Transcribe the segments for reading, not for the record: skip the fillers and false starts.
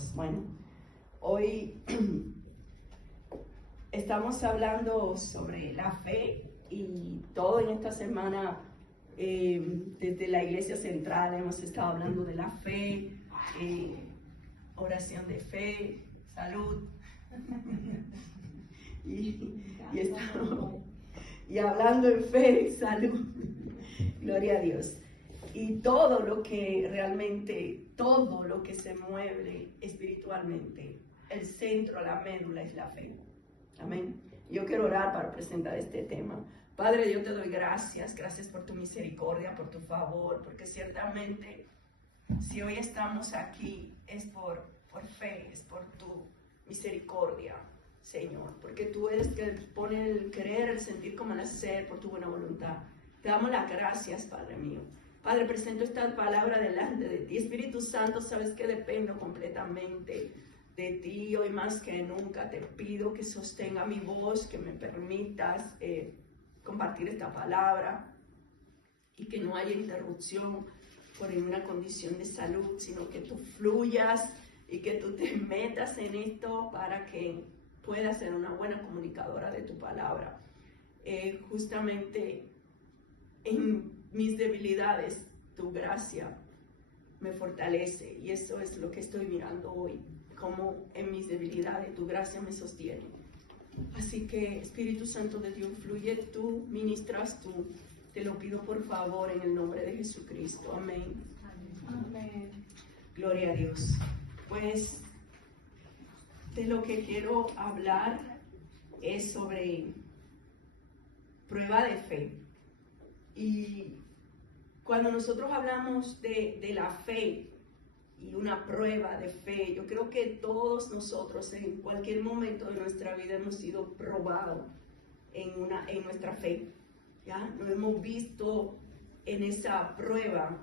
Dios. Bueno, hoy estamos hablando sobre la fe y todo en esta semana desde la Iglesia Central hemos estado hablando de la fe, oración de fe, salud y hablando en fe y salud, gloria a Dios. Y todo lo que realmente, todo lo que se mueve espiritualmente, el centro, la médula es la fe. Amén. Yo quiero orar para presentar este tema. Padre, yo te doy gracias por tu misericordia, por tu favor, porque ciertamente si hoy estamos aquí es por fe, es por tu misericordia, Señor, porque tú eres que pone el querer, el sentir como el hacer por tu buena voluntad. Te damos las gracias, Padre mío. Padre, presento esta palabra delante de ti. Espíritu Santo, sabes que dependo completamente de ti. Hoy más que nunca te pido que sostenga mi voz, que me permitas compartir esta palabra y que no haya interrupción por ninguna condición de salud, sino que tú fluyas y que tú te metas en esto para que pueda ser una buena comunicadora de tu palabra. Justamente en mis debilidades, tu gracia me fortalece y eso es lo que estoy mirando hoy, como en mis debilidades tu gracia me sostiene. Así que Espíritu Santo de Dios, fluye tú, ministras tú, te lo pido por favor en el nombre de Jesucristo. Amén. Amén. Gloria a Dios. Pues de lo que quiero hablar es sobre prueba de fe. Y cuando nosotros hablamos de la fe y una prueba de fe, yo creo que todos nosotros en cualquier momento de nuestra vida hemos sido probados en nuestra fe. ¿Ya? Nos hemos visto en esa prueba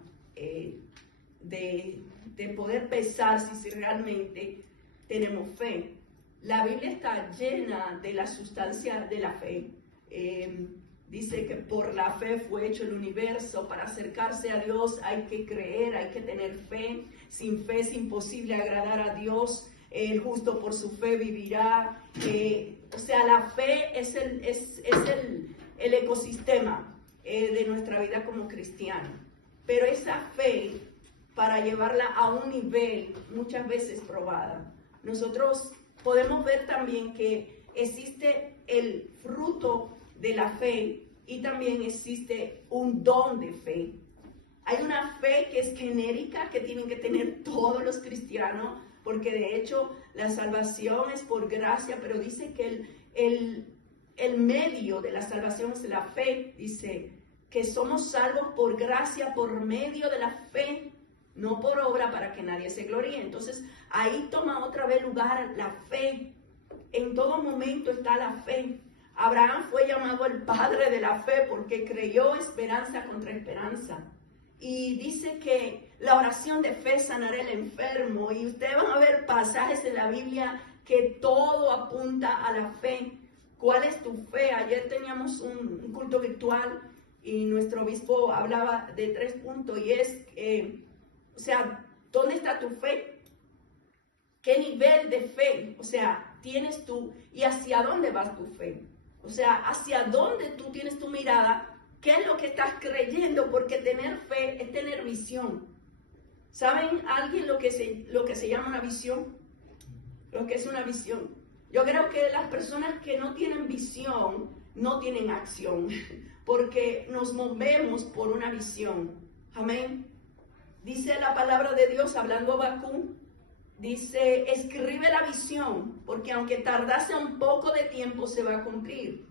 de poder pesar si realmente tenemos fe. La Biblia está llena de la sustancia de la fe. Dice que por la fe fue hecho el universo. Para acercarse a Dios hay que creer, hay que tener fe. Sin fe es imposible agradar a Dios. El justo por su fe vivirá. O sea, la fe es el ecosistema de nuestra vida como cristianos. Pero esa fe, para llevarla a un nivel muchas veces probada, nosotros podemos ver también que existe el fruto de la fe y también existe un don de fe. Hay una fe que es genérica, que tienen que tener todos los cristianos, porque de hecho la salvación es por gracia, pero dice que el medio de la salvación es la fe. Dice que somos salvos por gracia, por medio de la fe, no por obra para que nadie se gloríe. Entonces ahí toma otra vez lugar la fe. En todo momento está la fe. Abraham fue llamado el padre de la fe porque creyó esperanza contra esperanza. Y dice que la oración de fe sanará el enfermo. Y ustedes van a ver pasajes en la Biblia que todo apunta a la fe. ¿Cuál es tu fe? Ayer teníamos un culto virtual y nuestro obispo hablaba de 3 puntos y es, o sea, ¿dónde está tu fe? ¿Qué nivel de fe, o sea, tienes tú y hacia dónde vas tu fe? O sea, hacia dónde tú tienes tu mirada, qué es lo que estás creyendo, porque tener fe es tener visión. ¿Saben alguien lo que se llama una visión? Lo que es una visión. Yo creo que las personas que no tienen visión no tienen acción, porque nos movemos por una visión. Amén. Dice la palabra de Dios, hablando a Habacuc, dice, escribe la visión, porque aunque tardase un poco de tiempo, se va a cumplir.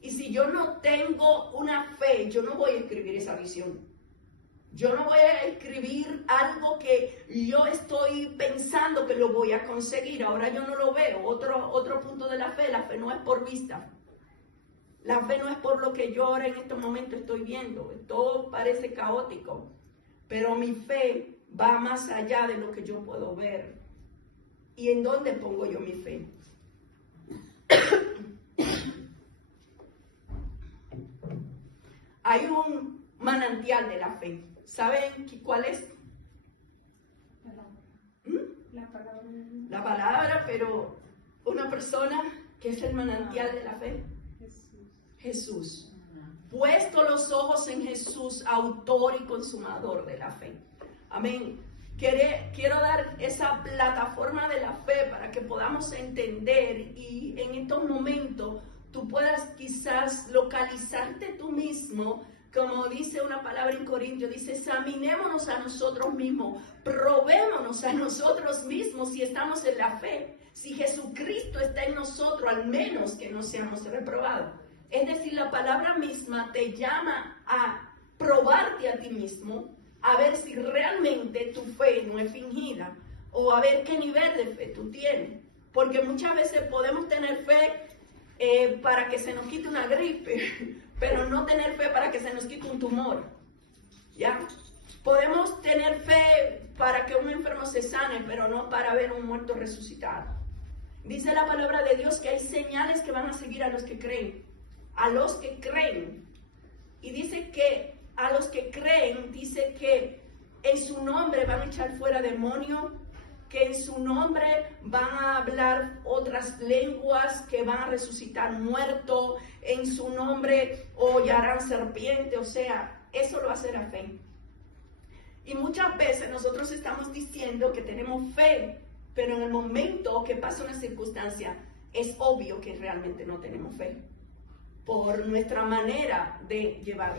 Y si yo no tengo una fe, yo no voy a escribir esa visión. Yo no voy a escribir algo que yo estoy pensando que lo voy a conseguir. Ahora yo no lo veo. Otro punto de la fe no es por vista. La fe no es por lo que yo ahora en este momento estoy viendo. Todo parece caótico. Pero mi fe va más allá de lo que yo puedo ver. ¿Y en dónde pongo yo mi fe? Hay un manantial de la fe. ¿Saben cuál es? La palabra. palabra, pero una persona que es el manantial de la fe. Jesús. Puesto los ojos en Jesús, autor y consumador de la fe. Amén. Quiero dar esa plataforma de la fe para que podamos entender y en estos momentos tú puedas quizás localizarte tú mismo, como dice una palabra en Corintios, dice, examinémonos a nosotros mismos, probémonos a nosotros mismos si estamos en la fe, si Jesucristo está en nosotros, al menos que no seamos reprobados. Es decir, la palabra misma te llama a probarte a ti mismo, a ver si realmente tu fe no es fingida, o a ver qué nivel de fe tú tienes. Porque muchas veces podemos tener fe para que se nos quite una gripe, pero no tener fe para que se nos quite un tumor. ¿Ya? Podemos tener fe para que un enfermo se sane, pero no para ver un muerto resucitado. Dice la palabra de Dios que hay señales que van a seguir a los que creen. A los que creen. Y dice que a los que creen, dice que en su nombre van a echar fuera demonios, que en su nombre van a hablar otras lenguas, que van a resucitar muertos, en su nombre hollarán serpientes, o sea, eso lo hace la fe. Y muchas veces nosotros estamos diciendo que tenemos fe, pero en el momento que pasa una circunstancia, es obvio que realmente no tenemos fe, por nuestra manera de llevar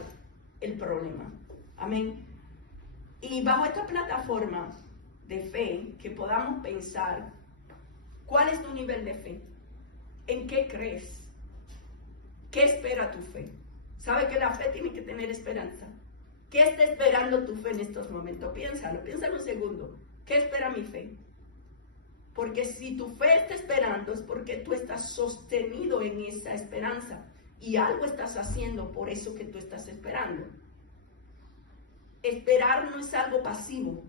el problema. Amén. Y bajo esta plataforma de fe, que podamos pensar, ¿cuál es tu nivel de fe? ¿En qué crees? ¿Qué espera tu fe? ¿Sabe que la fe tiene que tener esperanza? ¿Qué está esperando tu fe en estos momentos? Piénsalo un segundo. ¿Qué espera mi fe? Porque si tu fe está esperando, es porque tú estás sostenido en esa esperanza. Y algo estás haciendo por eso que tú estás esperando. Esperar no es algo pasivo.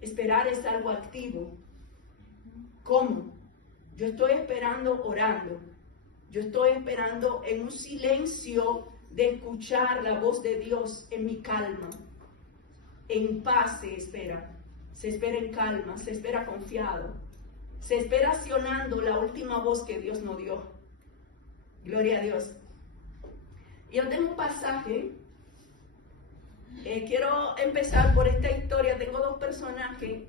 Esperar es algo activo. ¿Cómo? Yo estoy esperando orando. Yo estoy esperando en un silencio de escuchar la voz de Dios en mi calma. En paz se espera. Se espera en calma, se espera confiado. Se espera accionando la última voz que Dios nos dio. Gloria a Dios. Yo tengo un pasaje. Quiero empezar por esta historia. Tengo dos personajes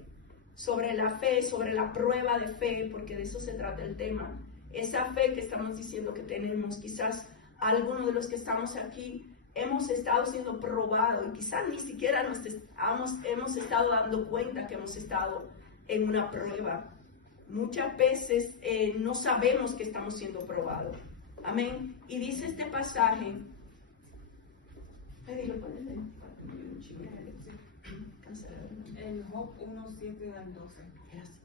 sobre la fe, sobre la prueba de fe, porque de eso se trata el tema. Esa fe que estamos diciendo que tenemos. Quizás algunos de los que estamos aquí hemos estado siendo probados y quizás ni siquiera hemos estado dando cuenta que hemos estado en una prueba. Muchas veces no sabemos que estamos siendo probados. Amén. Y dice este pasaje. En Job 1:7 al 12.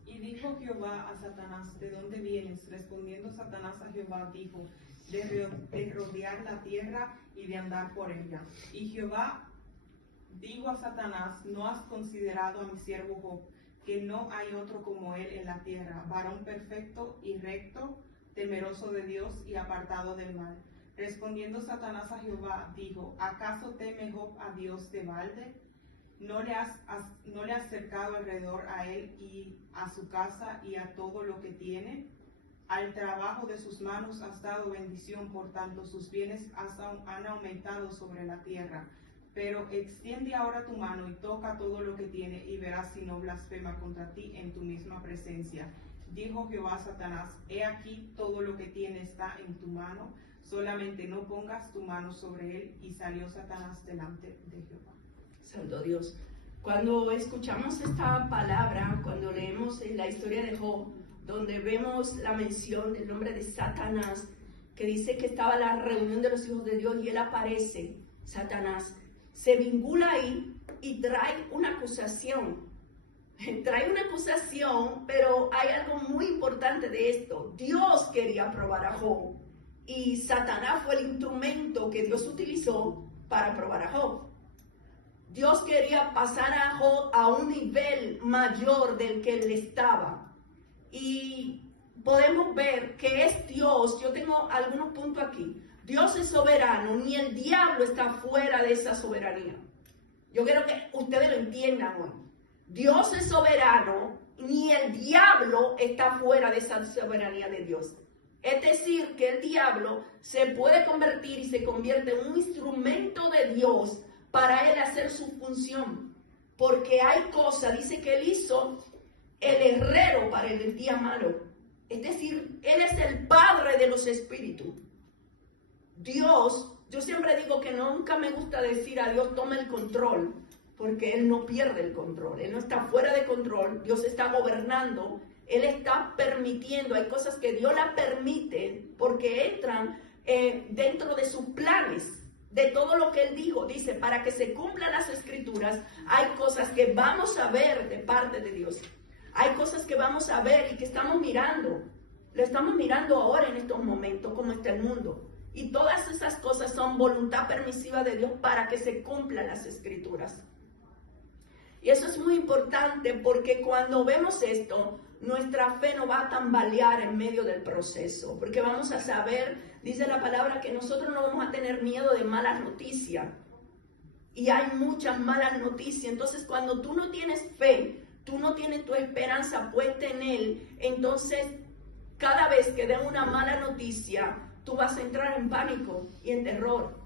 Y dijo Jehová a Satanás, ¿de dónde vienes? Respondiendo Satanás a Jehová, dijo, de rodear la tierra y de andar por ella. Y Jehová dijo a Satanás, ¿no has considerado a mi siervo Job, que no hay otro como él en la tierra, varón perfecto y recto, temeroso de Dios y apartado del mal? Respondiendo Satanás a Jehová, dijo, ¿acaso teme Job a Dios de balde? ¿No le has cercado alrededor a él y a su casa y a todo lo que tiene? Al trabajo de sus manos has dado bendición, por tanto sus bienes han aumentado sobre la tierra. Pero extiende ahora tu mano y toca todo lo que tiene y verás si no blasfema contra ti en tu misma presencia. Dijo Jehová a Satanás, he aquí todo lo que tiene está en tu mano, solamente no pongas tu mano sobre él. Y salió Satanás delante de Jehová. Santo Dios. Cuando escuchamos esta palabra, cuando leemos la historia de Job, donde vemos la mención del nombre de Satanás, que dice que estaba la reunión de los hijos de Dios y él aparece, Satanás, se vincula ahí y trae una acusación. Trae una acusación, pero hay algo muy importante de esto. Dios quería probar a Job y Satanás fue el instrumento que Dios utilizó para probar a Job. Dios quería pasar a Job a un nivel mayor del que él estaba. Y podemos ver que es Dios. Yo tengo algunos puntos aquí. Dios es soberano, ni el diablo está fuera de esa soberanía. Yo quiero que ustedes lo entiendan hoy. Dios es soberano, ni el diablo está fuera de esa soberanía de Dios. Es decir, que el diablo se puede convertir y se convierte en un instrumento de Dios para él hacer su función. Porque hay cosas, dice que él hizo el herrero para el día malo. Es decir, él es el padre de los espíritus. Dios, yo siempre digo que nunca me gusta decir a Dios toma el control, porque él no pierde el control, él no está fuera de control, Dios está gobernando. Él está permitiendo, hay cosas que Dios la permite porque entran dentro de sus planes, de todo lo que Él dijo. Dice, para que se cumplan las escrituras, hay cosas que vamos a ver de parte de Dios. Hay cosas que vamos a ver y que estamos mirando. Lo estamos mirando ahora en estos momentos, como está el mundo. Y todas esas cosas son voluntad permisiva de Dios para que se cumplan las escrituras. Y eso es muy importante porque cuando vemos esto, nuestra fe no va a tambalear en medio del proceso, porque vamos a saber, dice la palabra, que nosotros no vamos a tener miedo de malas noticias. Y hay muchas malas noticias. Entonces, cuando tú no tienes fe, tú no tienes tu esperanza puesta en Él, entonces, cada vez que den una mala noticia, tú vas a entrar en pánico y en terror.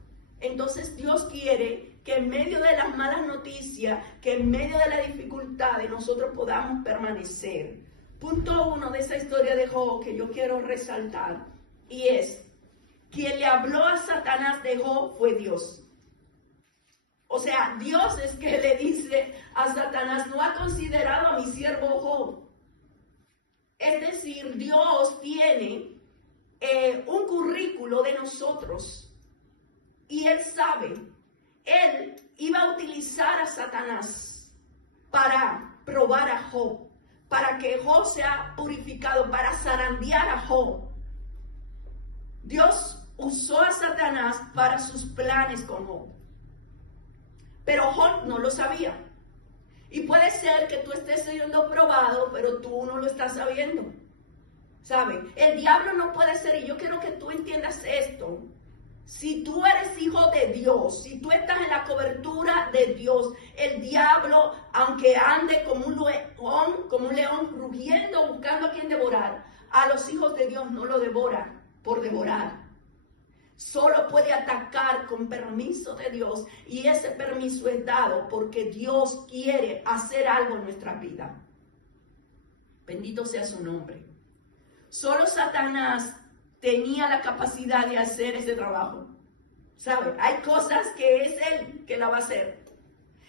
Entonces, Dios quiere que en medio de las malas noticias, que en medio de la dificultad, nosotros podamos permanecer. Punto 1 de esa historia de Job que yo quiero resaltar, y es, quien le habló a Satanás de Job fue Dios. O sea, Dios es que le dice a Satanás, no ha considerado a mi siervo Job. Es decir, Dios tiene un currículo de nosotros, y Él sabe, Él iba a utilizar a Satanás para probar a Job, para que Job sea purificado, para zarandear a Job. Dios usó a Satanás para sus planes con Job. Pero Job no lo sabía. Y puede ser que tú estés siendo probado, pero tú no lo estás sabiendo. ¿Sabe? El diablo no puede ser, y yo quiero que tú entiendas esto. Si tú eres hijo de Dios, si tú estás en la cobertura de Dios, el diablo, aunque ande como un león rugiendo, buscando a quien devorar, a los hijos de Dios no lo devora por devorar. Solo puede atacar con permiso de Dios, y ese permiso es dado porque Dios quiere hacer algo en nuestra vida. Bendito sea su nombre. Solo Satanás tenía la capacidad de hacer ese trabajo. ¿Sabe? Hay cosas que es Él que la va a hacer.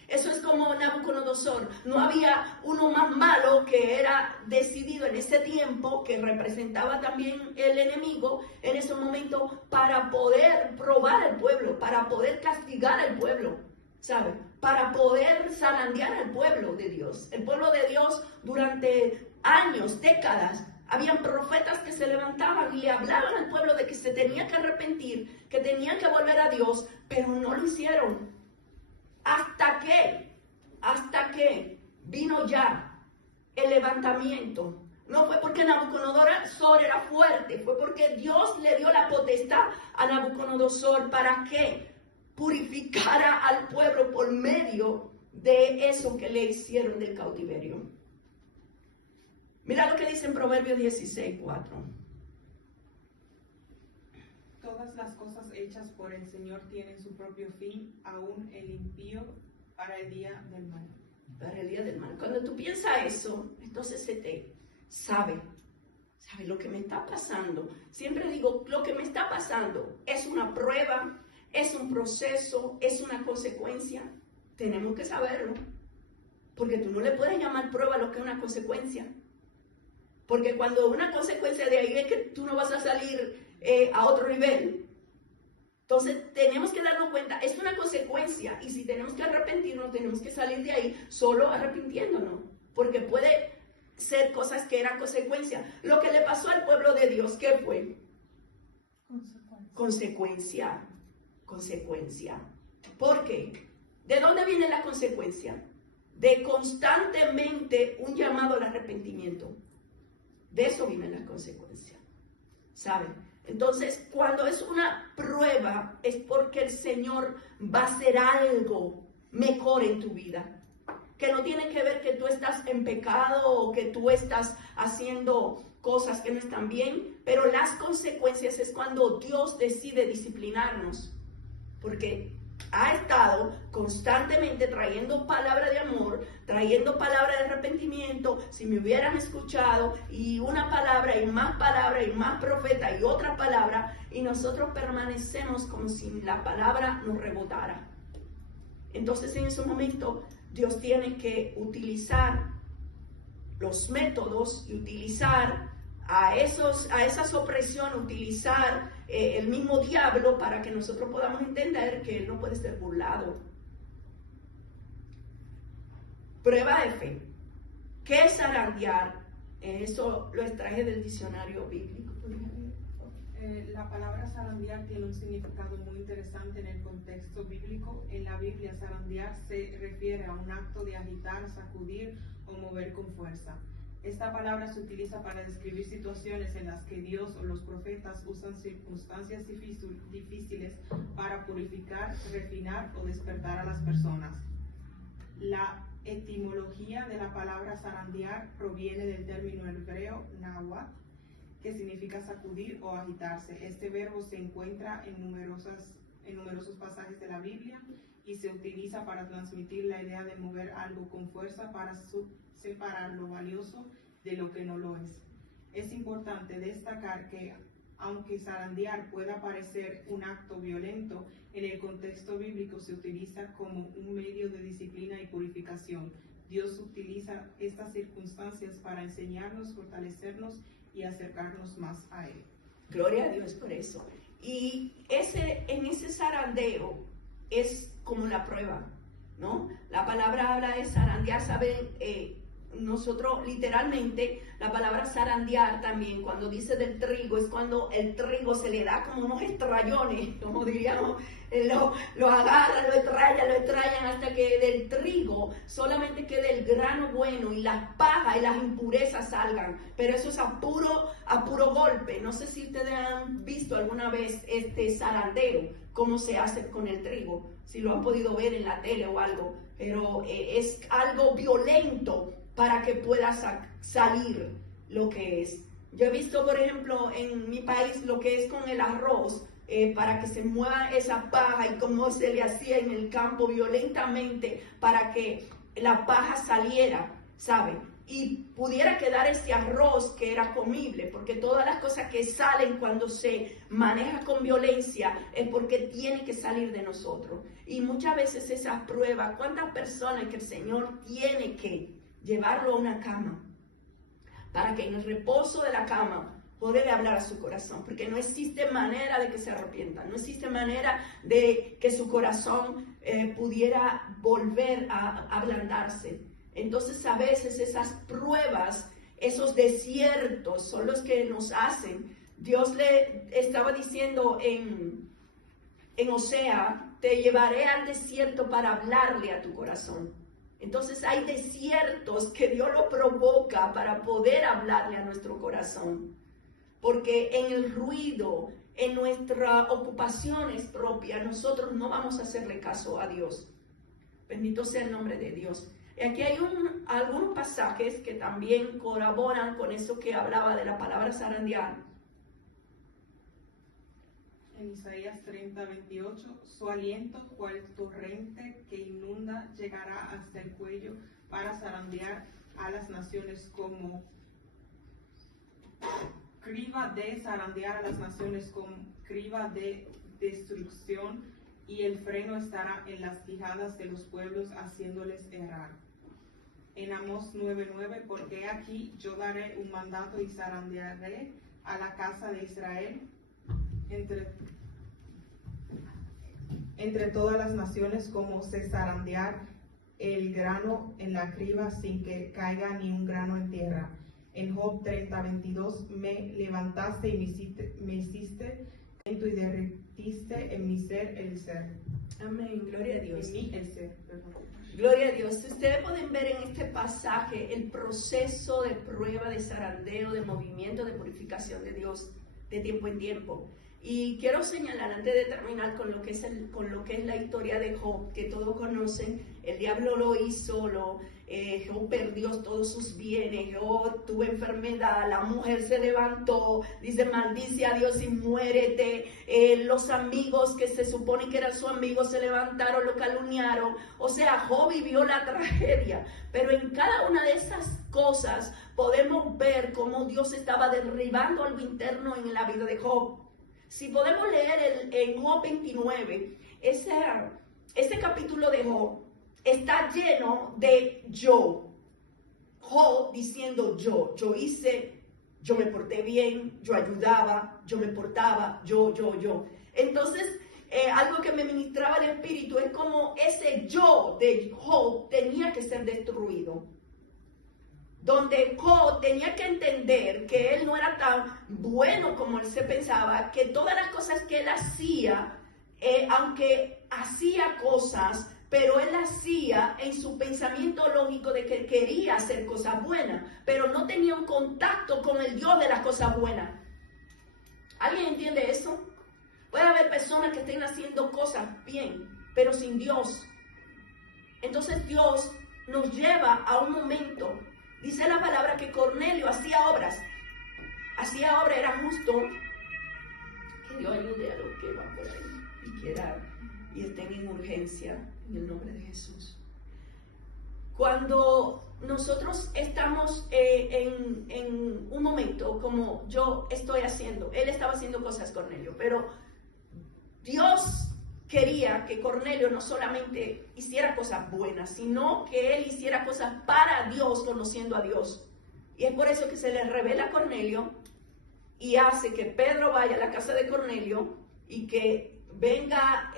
Eso es como Nabucodonosor. No había uno más malo que era decidido en ese tiempo, que representaba también el enemigo en ese momento, para poder probar al pueblo, para poder castigar al pueblo, ¿sabe? Para poder zarandear al pueblo de Dios. El pueblo de Dios durante años, décadas, habían profetas que se levantaban y le hablaban al pueblo de que se tenía que arrepentir, que tenían que volver a Dios, pero no lo hicieron. Hasta que vino ya el levantamiento. No fue porque Nabucodonosor era fuerte, fue porque Dios le dio la potestad a Nabucodonosor para que purificara al pueblo por medio de eso que le hicieron del cautiverio. Mira lo que dice en Proverbios 16:4. Todas las cosas hechas por el Señor tienen su propio fin, aún el impío para el día del mal. Para el día del mal. Cuando tú piensas eso, entonces se te sabe lo que me está pasando. Siempre digo, lo que me está pasando es una prueba, es un proceso, es una consecuencia. Tenemos que saberlo. Porque tú no le puedes llamar prueba a lo que es una consecuencia. Porque cuando una consecuencia de ahí es que tú no vas a salir a otro nivel. Entonces tenemos que darnos cuenta, es una consecuencia, y si tenemos que arrepentirnos, tenemos que salir de ahí solo arrepintiéndonos, porque puede ser cosas que eran consecuencia. Lo que le pasó al pueblo de Dios, ¿qué fue? Consecuencia. ¿Por qué? ¿De dónde viene la consecuencia? De constantemente un llamado al arrepentimiento. De eso vienen las consecuencias, ¿saben? Entonces, cuando es una prueba, es porque el Señor va a hacer algo mejor en tu vida. que no tiene que ver que tú estás en pecado o que tú estás haciendo cosas que no están bien, pero las consecuencias es cuando Dios decide disciplinarnos, porque ha estado constantemente trayendo palabra de amor, trayendo palabra de arrepentimiento. Si me hubieran escuchado, y una palabra y más profeta y otra palabra, y nosotros permanecemos como si la palabra nos rebotara. Entonces en ese momento Dios tiene que utilizar los métodos y utilizar a esas opresiones, utilizar el mismo diablo para que nosotros podamos entender que él no puede ser burlado. Prueba de fe. ¿Qué es zarandear? Eso lo extraje del diccionario bíblico. La palabra zarandear tiene un significado muy interesante en el contexto bíblico. En la Biblia, zarandear se refiere a un acto de agitar, sacudir o mover con fuerza. Esta palabra se utiliza para describir situaciones en las que Dios o los profetas usan circunstancias difíciles para purificar, refinar o despertar a las personas. La etimología de la palabra zarandear proviene del término hebreo náhuatl, que significa sacudir o agitarse. Este verbo se encuentra en numerosos pasajes de la Biblia y se utiliza para transmitir la idea de mover algo con fuerza para separar lo valioso de lo que no lo es. Es importante destacar que, aunque zarandear pueda parecer un acto violento, en el contexto bíblico se utiliza como un medio de disciplina y purificación. Dios utiliza estas circunstancias para enseñarnos, fortalecernos y acercarnos más a Él. Gloria a Dios por eso. Y en ese zarandeo es como la prueba, ¿no? La palabra habla de zarandear, ¿saben? Nosotros literalmente, la palabra zarandear también, cuando dice del trigo, es cuando el trigo se le da como unos estrellones, como diríamos, lo agarran, lo extrayan hasta que del trigo solamente quede el grano bueno y las pajas y las impurezas salgan, pero eso es a puro golpe. No sé si ustedes han visto alguna vez este zarandeo, cómo se hace con el trigo, si lo han podido ver en la tele o algo, pero es algo violento para que pueda salir lo que es. Yo he visto, por ejemplo, en mi país lo que es con el arroz, para que se mueva esa paja y cómo se le hacía en el campo violentamente para que la paja saliera, ¿saben? Y pudiera quedar ese arroz que era comible, porque todas las cosas que salen cuando se maneja con violencia es porque tiene que salir de nosotros. Y muchas veces esas pruebas, ¿cuántas personas que el Señor tiene que llevarlo a una cama para que en el reposo de la cama poder hablar a su corazón? Porque no existe manera de que se arrepientan, no existe manera de que su corazón pudiera volver a ablandarse. Entonces a veces esas pruebas, esos desiertos son los que nos hacen. Dios le estaba diciendo en Osea, te llevaré al desierto para hablarle a tu corazón. Entonces hay desiertos que Dios lo provoca para poder hablarle a nuestro corazón. Porque en el ruido, en nuestras ocupaciones propias, nosotros no vamos a hacerle caso a Dios. Bendito sea el nombre de Dios. Y aquí hay algunos pasajes que también colaboran con eso que hablaba de la palabra zarandear. En Isaías 30:28, su aliento, cual torrente que inunda, llegará hasta el cuello para zarandear a las naciones como criba de zarandear a las naciones con criba de destrucción, y el freno estará en las quijadas de los pueblos, haciéndoles errar. En Amós 9:9, porque aquí yo daré un mandato y zarandearé a la casa de Israel entre todas las naciones, como se zarandear el grano en la criba sin que caiga ni un grano en tierra. En Job 30:22, me levantaste y me hiciste viento y derritiste en mi ser el ser. Amén, gloria a Dios. En mí el ser, perdón. Gloria a Dios. Ustedes pueden ver en este pasaje el proceso de prueba, de zarandeo, de movimiento, de purificación de Dios de tiempo en tiempo. Y quiero señalar antes de terminar con lo que es la historia de Job, que todos conocen. El diablo lo hizo, Job perdió todos sus bienes, Job tuvo enfermedad, la mujer se levantó, dice maldice a Dios y muérete. Los amigos que se supone que eran sus amigos se levantaron, lo calumniaron. O sea, Job vivió la tragedia, pero en cada una de esas cosas podemos ver cómo Dios estaba derribando algo interno en la vida de Job. Si podemos leer en Job 29, ese capítulo de Job está lleno de yo. Job diciendo yo hice, yo me porté bien, yo ayudaba, yo me portaba, yo. Entonces, algo que me ministraba el Espíritu es como ese yo de Job tenía que ser destruido. Donde Job tenía que entender que él no era tan bueno como él se pensaba, que todas las cosas que él hacía, aunque hacía cosas, pero él hacía en su pensamiento lógico de que quería hacer cosas buenas, pero no tenía un contacto con el Dios de las cosas buenas. ¿Alguien entiende eso? Puede haber personas que estén haciendo cosas bien, pero sin Dios. Entonces Dios nos lleva a un momento. Dice la palabra que Cornelio hacía obras, era justo. Que Dios ayude a los que van por ahí y estén en urgencia, en el nombre de Jesús. Cuando nosotros estamos en un momento como yo estoy haciendo, él estaba haciendo cosas, Cornelio, pero Dios quería que Cornelio no solamente hiciera cosas buenas, sino que él hiciera cosas para Dios, conociendo a Dios. Y es por eso que se le revela a Cornelio y hace que Pedro vaya a la casa de Cornelio y que venga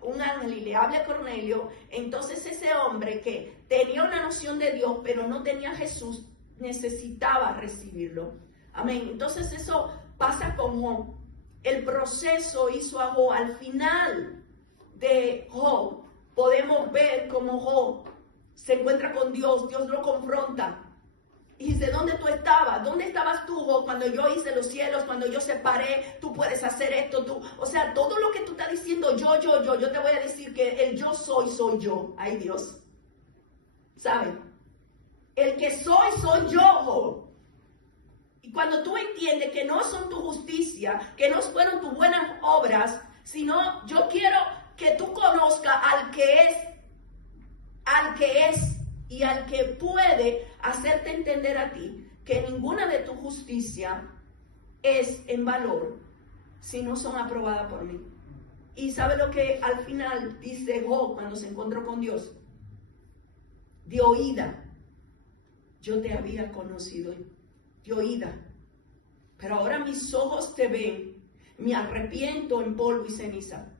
un ángel y le hable a Cornelio. Entonces ese hombre que tenía una noción de Dios, pero no tenía a Jesús, necesitaba recibirlo. Amén. Entonces eso pasa con Job. El proceso hizo a Job. Al final de Job podemos ver cómo Job se encuentra con Dios. Dios lo confronta y dice: ¿dónde tú estabas? ¿Dónde estabas tú, Job, cuando yo hice los cielos, cuando yo separé? Tú puedes hacer esto, tú. O sea, todo lo que tú estás diciendo, yo te voy a decir que el yo soy yo. Ay, Dios, ¿saben? El que soy yo, Job. Y cuando tú entiendes que no son tu justicia, que no fueron tus buenas obras, sino yo quiero que tú conozcas al que es y al que puede hacerte entender a ti que ninguna de tu justicia es en valor si no son aprobadas por mí. Y ¿sabe lo que al final dice Job cuando se encontró con Dios? De oída yo te había conocido, de oída, pero ahora mis ojos te ven, me arrepiento en polvo y ceniza.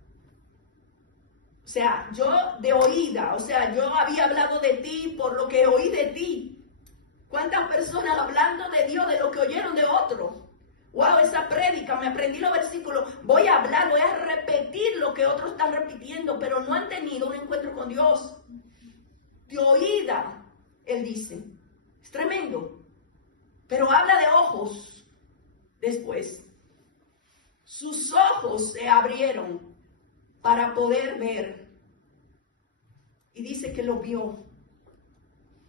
O sea, yo de oída, yo había hablado de ti por lo que oí de ti. ¿Cuántas personas hablando de Dios de lo que oyeron de otros? Wow, esa prédica, me aprendí los versículos, voy a hablar, voy a repetir lo que otros están repitiendo, pero no han tenido un encuentro con Dios. De oída, él dice. Es tremendo. Pero habla de ojos después. Sus ojos se abrieron para poder ver. Y dice que lo vio.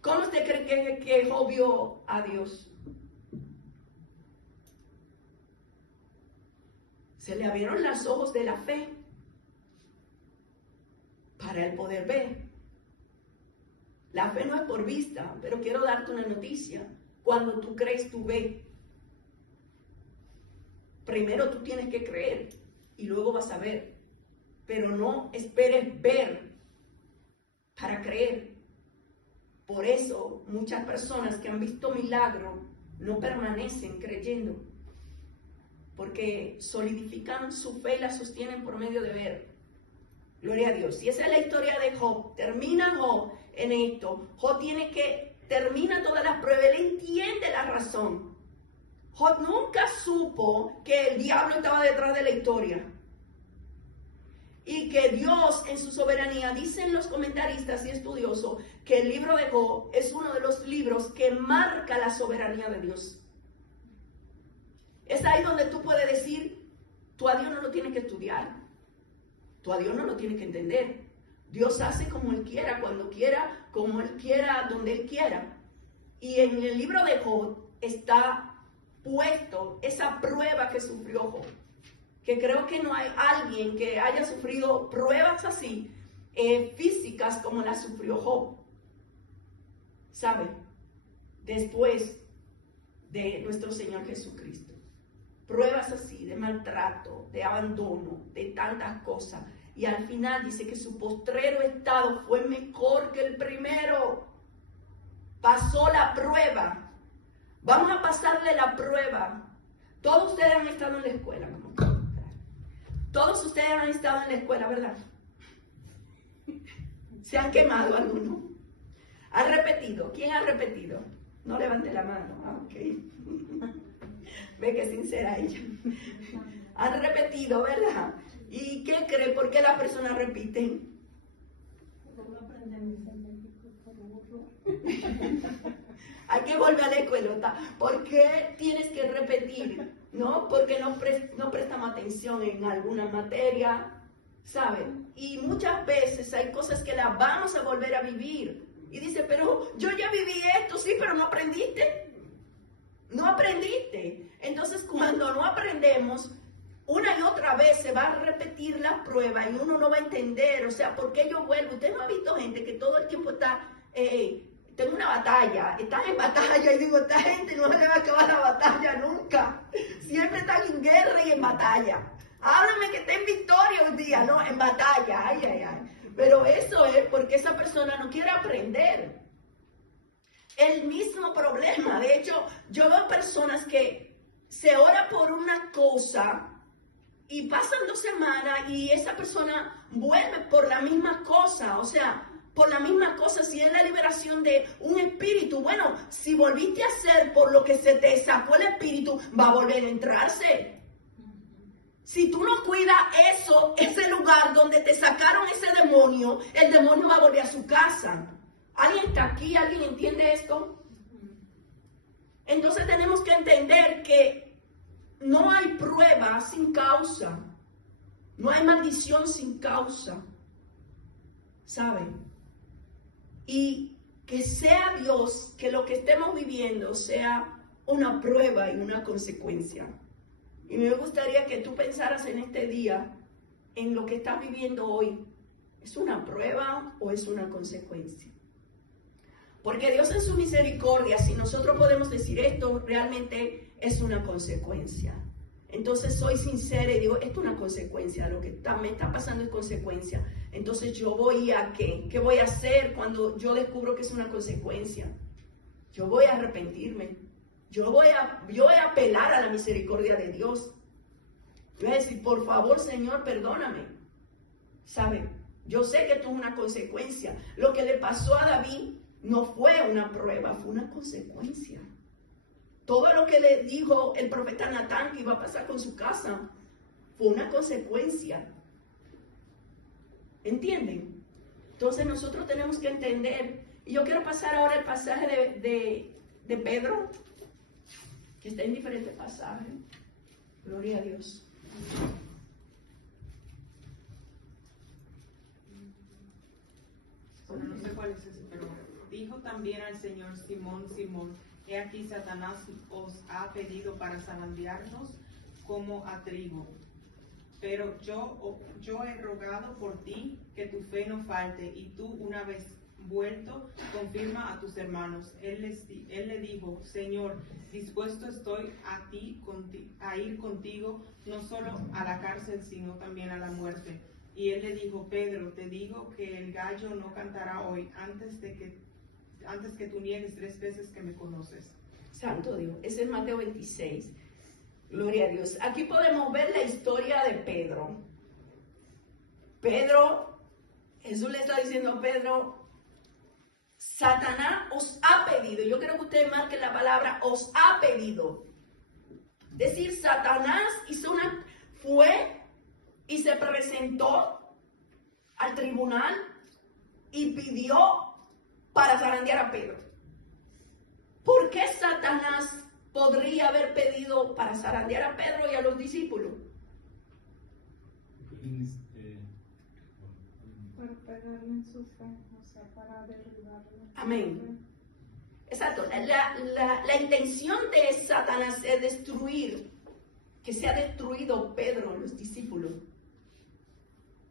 ¿Cómo usted cree que Job vio a Dios? Se le abrieron los ojos de la fe para él poder ver. La fe no es por vista, pero quiero darte una noticia. Cuando tú crees, tú ves. Primero tú tienes que creer y luego vas a ver. Pero no esperes ver para creer. Por eso muchas personas que han visto milagros no permanecen creyendo, porque solidifican su fe y la sostienen por medio de ver. Gloria a Dios. Y esa es la historia de Job. Termina Job en esto. Job termina todas las pruebas, él entiende la razón. Job nunca supo que el diablo estaba detrás de la historia. Y que Dios en su soberanía, dicen los comentaristas y estudiosos, que el libro de Job es uno de los libros que marca la soberanía de Dios. Es ahí donde tú puedes decir, tú a Dios no lo tienes que estudiar. Tú a Dios no lo tienes que entender. Dios hace como Él quiera, cuando quiera, como Él quiera, donde Él quiera. Y en el libro de Job está puesto esa prueba que sufrió Job. Que creo que no hay alguien que haya sufrido pruebas así, físicas como las sufrió Job. ¿Sabe? Después de nuestro Señor Jesucristo. Pruebas así, de maltrato, de abandono, de tantas cosas. Y al final dice que su postrero estado fue mejor que el primero. Pasó la prueba. Vamos a pasarle la prueba. Todos ustedes han estado en la escuela. Todos ustedes han estado en la escuela, ¿verdad? Se han quemado algunos. ¿Han repetido? ¿Quién ha repetido? No levante la mano. Ah, ok. Ve que sincera ella. Han repetido, ¿verdad? ¿Y qué cree? ¿Por qué las personas repiten? Hay que volver a la escuelota. ¿Por qué tienes que repetir? ¿No? Porque no prestamos atención en alguna materia, ¿saben? Y muchas veces hay cosas que las vamos a volver a vivir. Y dice, pero yo ya viví esto, sí, pero no aprendiste. No aprendiste. Entonces, cuando no aprendemos, una y otra vez se va a repetir la prueba y uno no va a entender, o sea, ¿por qué yo vuelvo? Usted no ha visto gente que todo el tiempo está, tengo una batalla, están en batalla y digo, esta gente no se le va a acabar la batalla nunca. Siempre están en guerra y en batalla. Háblame que está en victoria un día, no, en batalla, ay, ay, ay. Pero eso es porque esa persona no quiere aprender. El mismo problema, de hecho, yo veo personas que se ora por una cosa y pasan 2 semanas y esa persona vuelve por la misma cosa, o sea, por la misma cosa. Si es la liberación de un espíritu, bueno, si volviste a hacer por lo que se te sacó el espíritu, va a volver a entrarse. Si tú no cuidas eso, ese lugar donde te sacaron ese demonio, el demonio va a volver a su casa. ¿Alguien está aquí? ¿Alguien entiende esto? Entonces tenemos que entender que no hay prueba sin causa. No hay maldición sin causa. ¿Saben? Y que sea Dios, que lo que estemos viviendo sea una prueba y una consecuencia. Y me gustaría que tú pensaras en este día, en lo que estás viviendo hoy. ¿Es una prueba o es una consecuencia? Porque Dios en su misericordia, si nosotros podemos decir esto, realmente es una consecuencia. Entonces soy sincera y digo, esto es una consecuencia, lo que me está pasando es consecuencia. Entonces yo voy a ¿qué voy a hacer cuando yo descubro que es una consecuencia? Yo voy a arrepentirme. Yo voy a apelar a la misericordia de Dios. Yo voy a decir, por favor, Señor, perdóname. ¿Sabe? Yo sé que esto es una consecuencia. Lo que le pasó a David no fue una prueba, fue una consecuencia. Todo lo que le dijo el profeta Natán que iba a pasar con su casa fue una consecuencia. ¿Entienden? Entonces nosotros tenemos que entender. Y yo quiero pasar ahora el pasaje de Pedro, que está en diferentes pasajes. Gloria a Dios. Bueno, no sé cuál es ese, pero dijo también al Señor, Simón, Simón, he aquí Satanás os ha pedido para zarandearnos como a trigo. Pero yo he rogado por ti que tu fe no falte, y tú, una vez vuelto, confirma a tus hermanos. Él le dijo, Señor, dispuesto estoy a ir contigo, no solo a la cárcel, sino también a la muerte. Y él le dijo, Pedro, te digo que el gallo no cantará hoy antes que tú niegues 3 veces que me conoces. Santo Dios, ese es Mateo 26. Gloria a Dios. Aquí podemos ver la historia de Pedro. Jesús le está diciendo a Pedro, Satanás os ha pedido. Yo quiero que ustedes marquen la palabra os ha pedido. Es decir, Satanás fue y se presentó al tribunal y pidió para zarandear a Pedro. ¿Por qué Satanás podría haber pedido para zarandear a Pedro y a los discípulos? Para pegarle en su fe, o sea, para derribarlo. Amén. Exacto. La intención de Satanás es destruir, que sea destruido Pedro, los discípulos,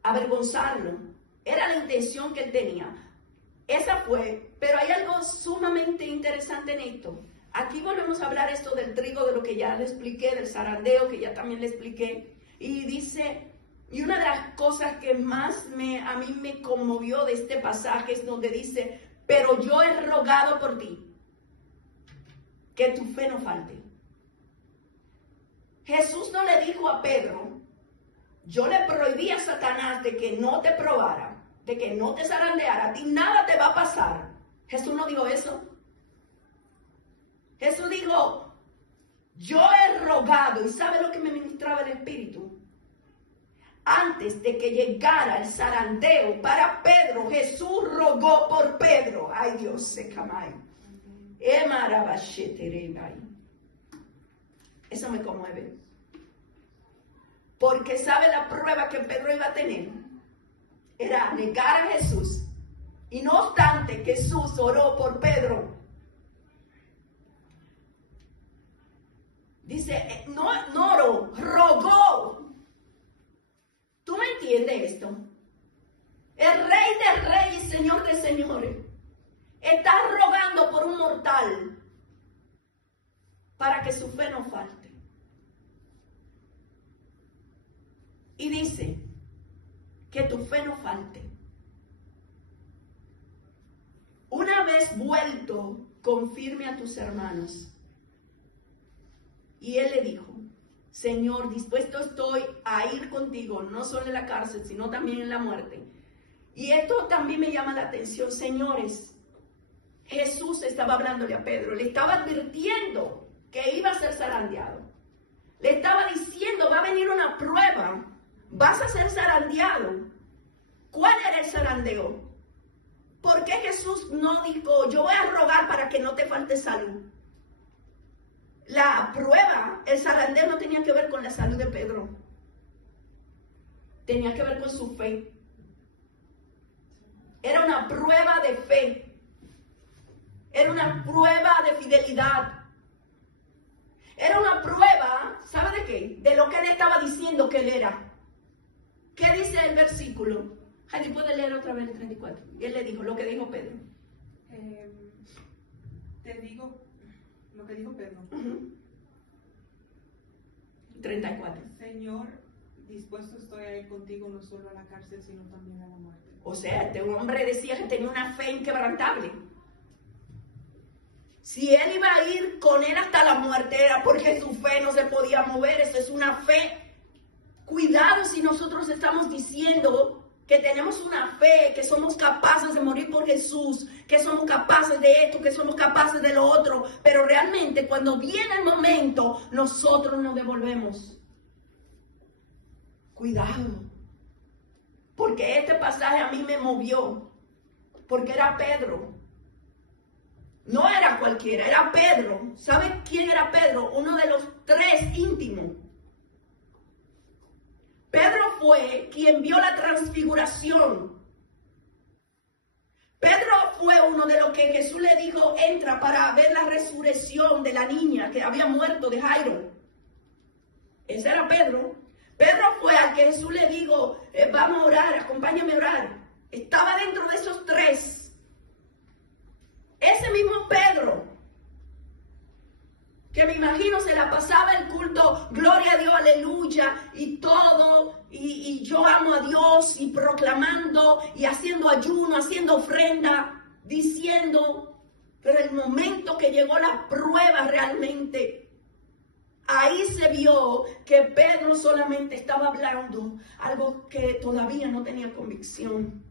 avergonzarlo. Era la intención que él tenía. Esa fue, pero hay algo sumamente interesante en esto. Aquí volvemos a hablar esto del trigo, de lo que ya le expliqué, del zarandeo, que ya también le expliqué. Y dice, y una de las cosas que más a mí me conmovió de este pasaje es donde dice, pero yo he rogado por ti, que tu fe no falte. Jesús no le dijo a Pedro, yo le prohibí a Satanás de que no te probara, de que no te zarandeara, a ti nada te va a pasar. Jesús no dijo eso. Jesús dijo, yo he rogado, y ¿sabe lo que me ministraba el Espíritu? Antes de que llegara el zarandeo para Pedro, Jesús rogó por Pedro. Ay, Dios, se camay. Eso me conmueve. Porque sabe la prueba que Pedro iba a tener. Era negar a Jesús. Y no obstante, Jesús oró por Pedro. Dice, no oró, rogó. ¿Tú me entiendes esto? El Rey de Reyes y Señor de Señores está rogando por un mortal para que su fe no falte. Y dice, que tu fe no falte. Una vez vuelto, confirme a tus hermanos. Y él le dijo, Señor, dispuesto estoy a ir contigo, no solo en la cárcel, sino también en la muerte. Y esto también me llama la atención, señores. Jesús estaba hablándole a Pedro, le estaba advirtiendo que iba a ser zarandeado. Le estaba diciendo, va a venir una prueba, vas a ser zarandeado. ¿Cuál era el zarandeo? ¿Por qué Jesús no dijo, yo voy a rogar para que no te falte salud? La prueba, el zarandeo no tenía que ver con la salud de Pedro. Tenía que ver con su fe. Era una prueba de fe. Era una prueba de fidelidad. Era una prueba, ¿sabe de qué? De lo que él estaba diciendo que él era. ¿Qué dice el versículo? Jaime, ¿puede leer otra vez el 34? Y él le dijo lo que dijo Pedro. Te digo lo que dijo Pedro. 34. Señor, dispuesto estoy a ir contigo no solo a la cárcel, sino también a la muerte. O sea, este hombre decía que tenía una fe inquebrantable. Si él iba a ir con él hasta la muerte, era porque su fe no se podía mover. Eso es una fe. Cuidado si nosotros estamos diciendo que tenemos una fe, que somos capaces de morir por Jesús, que somos capaces de esto, que somos capaces de lo otro, pero realmente cuando viene el momento, nosotros nos devolvemos. Cuidado, porque este pasaje a mí me movió, porque era Pedro. No era cualquiera, era Pedro. ¿Sabe quién era Pedro? Uno de los 3 íntimos. Pedro fue quien vio la transfiguración. Pedro fue uno de los que Jesús le dijo, entra para ver la resurrección de la niña que había muerto de Jairo. Ese era Pedro. Pedro fue al que Jesús le dijo, vamos a orar, acompáñame a orar. Estaba dentro de esos 3. Ese mismo Pedro, que me imagino se la pasaba el culto, gloria a Dios, aleluya, y todo, y yo amo a Dios, y proclamando, y haciendo ayuno, haciendo ofrenda, diciendo, pero el momento que llegó la prueba realmente, ahí se vio que Pedro solamente estaba hablando algo que todavía no tenía convicción.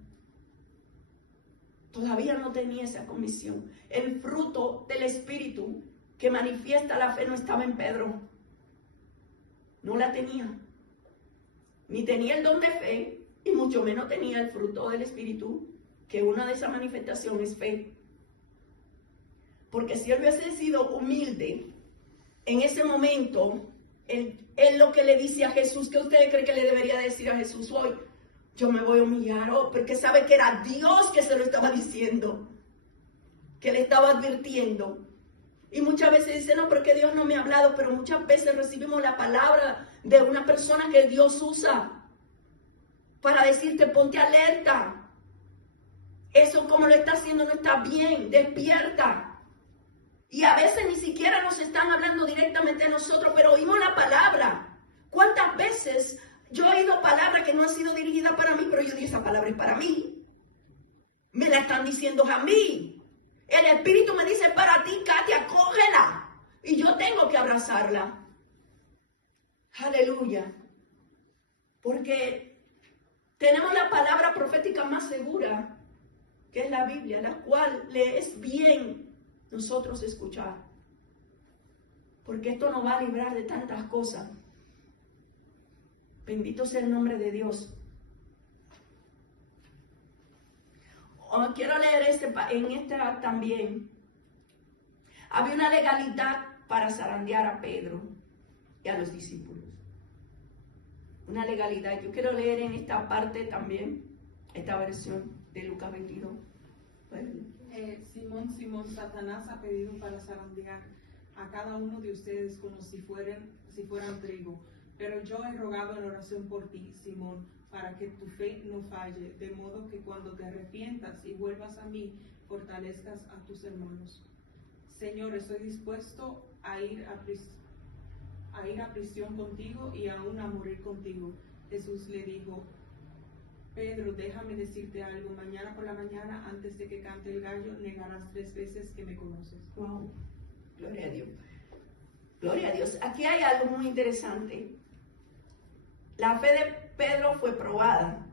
Todavía no tenía esa convicción. El fruto del Espíritu que manifiesta la fe no estaba en Pedro. No la tenía. Ni tenía el don de fe, y mucho menos tenía el fruto del Espíritu, que una de esas manifestaciones es fe. Porque si él hubiese sido humilde en ese momento, él lo que le dice a Jesús, ¿qué ustedes creen que le debería decir a Jesús hoy? Yo me voy a humillar, porque sabe que era Dios que se lo estaba diciendo, que le estaba advirtiendo. Y muchas veces dice, no, porque Dios no me ha hablado, pero muchas veces recibimos la palabra de una persona que Dios usa para decirte, ponte alerta. Eso como lo está haciendo no está bien, despierta. Y a veces ni siquiera nos están hablando directamente a nosotros, pero oímos la palabra. ¿Cuántas veces yo he oído palabras que no han sido dirigidas para mí, pero yo digo, esa palabra es para mí? Me la están diciendo a mí. El Espíritu me dice, para ti, Katia, cógela. Y yo tengo que abrazarla. Aleluya. Porque tenemos la palabra profética más segura, que es la Biblia, la cual le es bien nosotros escuchar. Porque esto nos va a librar de tantas cosas. Bendito sea el nombre de Dios. Quiero leer en esta también. Había una legalidad para zarandear a Pedro y a los discípulos. Una legalidad. Yo quiero leer en esta parte también, esta versión de Lucas 22. Simón, Simón, Satanás ha pedido para zarandear a cada uno de ustedes como si fueran trigo. Pero yo he rogado en oración por ti, Simón, para que tu fe no falle, de modo que cuando te arrepientas y vuelvas a mí, fortalezcas a tus hermanos. Señor, estoy dispuesto a ir a prisión contigo y aún a morir contigo. Jesús le dijo, Pedro, déjame decirte algo, mañana por la mañana, antes de que cante el gallo, negarás 3 veces que me conoces. Wow, gloria a Dios. Gloria a Dios. Aquí hay algo muy interesante. La fe de Pedro fue probada.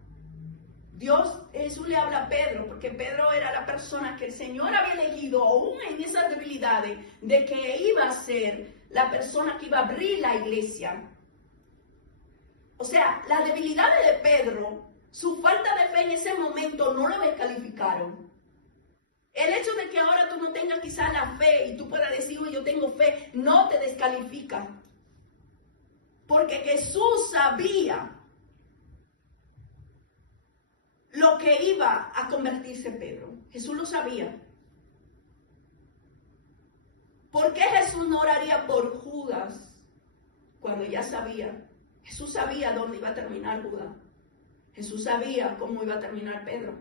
Jesús le habla a Pedro, porque Pedro era la persona que el Señor había elegido, aún en esas debilidades, de que iba a ser la persona que iba a abrir la iglesia. O sea, las debilidades de Pedro, su falta de fe en ese momento no lo descalificaron. El hecho de que ahora tú no tengas quizás la fe y tú puedas decir, yo tengo fe, no te descalifica. Porque Jesús sabía lo que iba a convertirse Pedro. Jesús lo sabía. ¿Por qué Jesús no oraría por Judas cuando ya sabía? Jesús sabía dónde iba a terminar Judas. Jesús sabía cómo iba a terminar Pedro.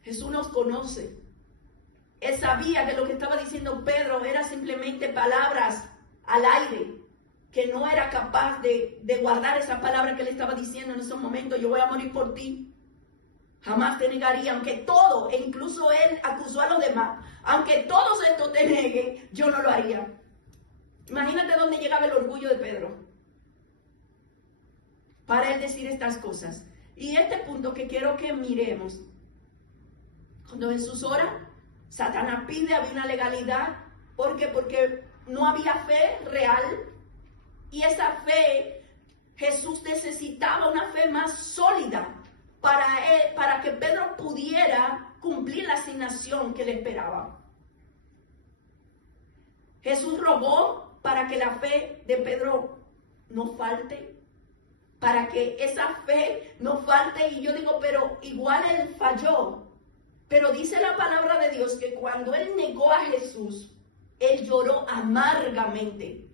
Jesús nos conoce. Él sabía que lo que estaba diciendo Pedro era simplemente palabras al aire, que no era capaz de guardar esa palabra que él estaba diciendo en esos momentos. Yo voy a morir por ti. Jamás te negaría, aunque todo, e incluso él acusó a los demás, aunque todos estos te neguen, yo no lo haría. Imagínate dónde llegaba el orgullo de Pedro para él decir estas cosas. Y este punto que quiero que miremos, cuando Jesús ora, Satanás pide, había una legalidad. ¿Por qué? Porque no había fe real. Y esa fe, Jesús necesitaba una fe más sólida para que Pedro pudiera cumplir la asignación que le esperaba. Jesús rogó para que la fe de Pedro no falte, para que esa fe no falte. Y yo digo, pero igual él falló. Pero dice la palabra de Dios que cuando él negó a Jesús, él lloró amargamente.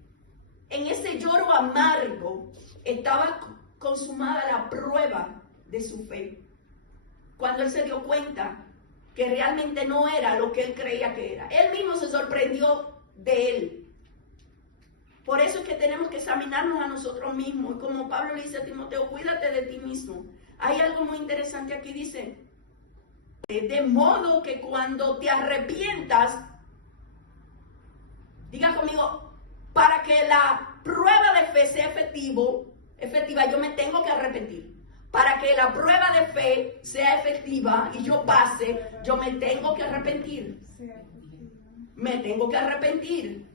En ese lloro amargo estaba consumada la prueba de su fe. Cuando él se dio cuenta que realmente no era lo que él creía que era. Él mismo se sorprendió de él. Por eso es que tenemos que examinarnos a nosotros mismos. Y como Pablo le dice a Timoteo, cuídate de ti mismo. Hay algo muy interesante aquí, dice, de modo que cuando te arrepientas, diga conmigo, para que la prueba de fe sea efectiva, yo me tengo que arrepentir. Para que la prueba de fe sea efectiva y yo pase, yo me tengo que arrepentir. Me tengo que arrepentir.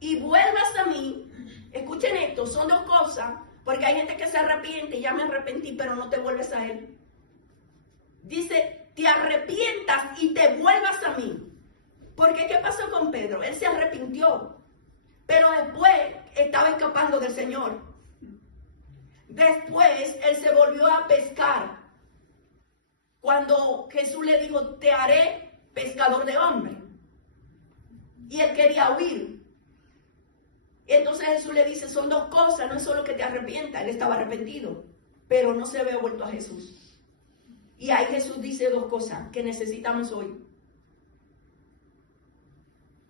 Y vuelvas a mí. Escuchen esto, son 2 cosas. Porque hay gente que se arrepiente, ya me arrepentí, pero no te vuelves a él. Dice, te arrepientas y te vuelvas a mí. Porque ¿qué pasó con Pedro? Él se arrepintió. Pero estaba escapando del Señor. Después él se volvió a pescar. Cuando Jesús le dijo, te haré pescador de hombres. Y él quería huir. Entonces Jesús le dice, son dos cosas, no es solo que te arrepientas. Él estaba arrepentido, pero no se había vuelto a Jesús. Y ahí Jesús dice dos cosas que necesitamos hoy.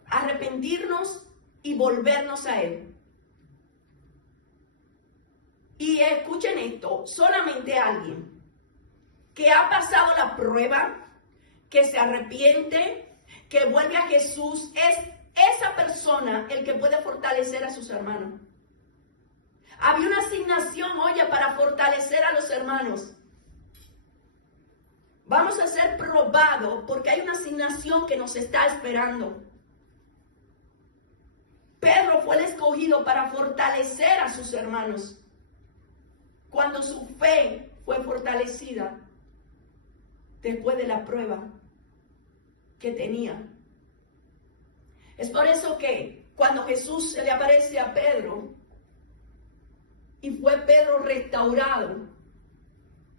Arrepentirnos y volvernos a Él. Y escuchen esto, solamente alguien que ha pasado la prueba, que se arrepiente, que vuelve a Jesús, es esa persona el que puede fortalecer a sus hermanos. Había una asignación, oye, para fortalecer a los hermanos. Vamos a ser probados porque hay una asignación que nos está esperando. Pedro fue el escogido para fortalecer a sus hermanos. Cuando su fe fue fortalecida después de la prueba que tenía. Es por eso que cuando Jesús se le aparece a Pedro y fue Pedro restaurado,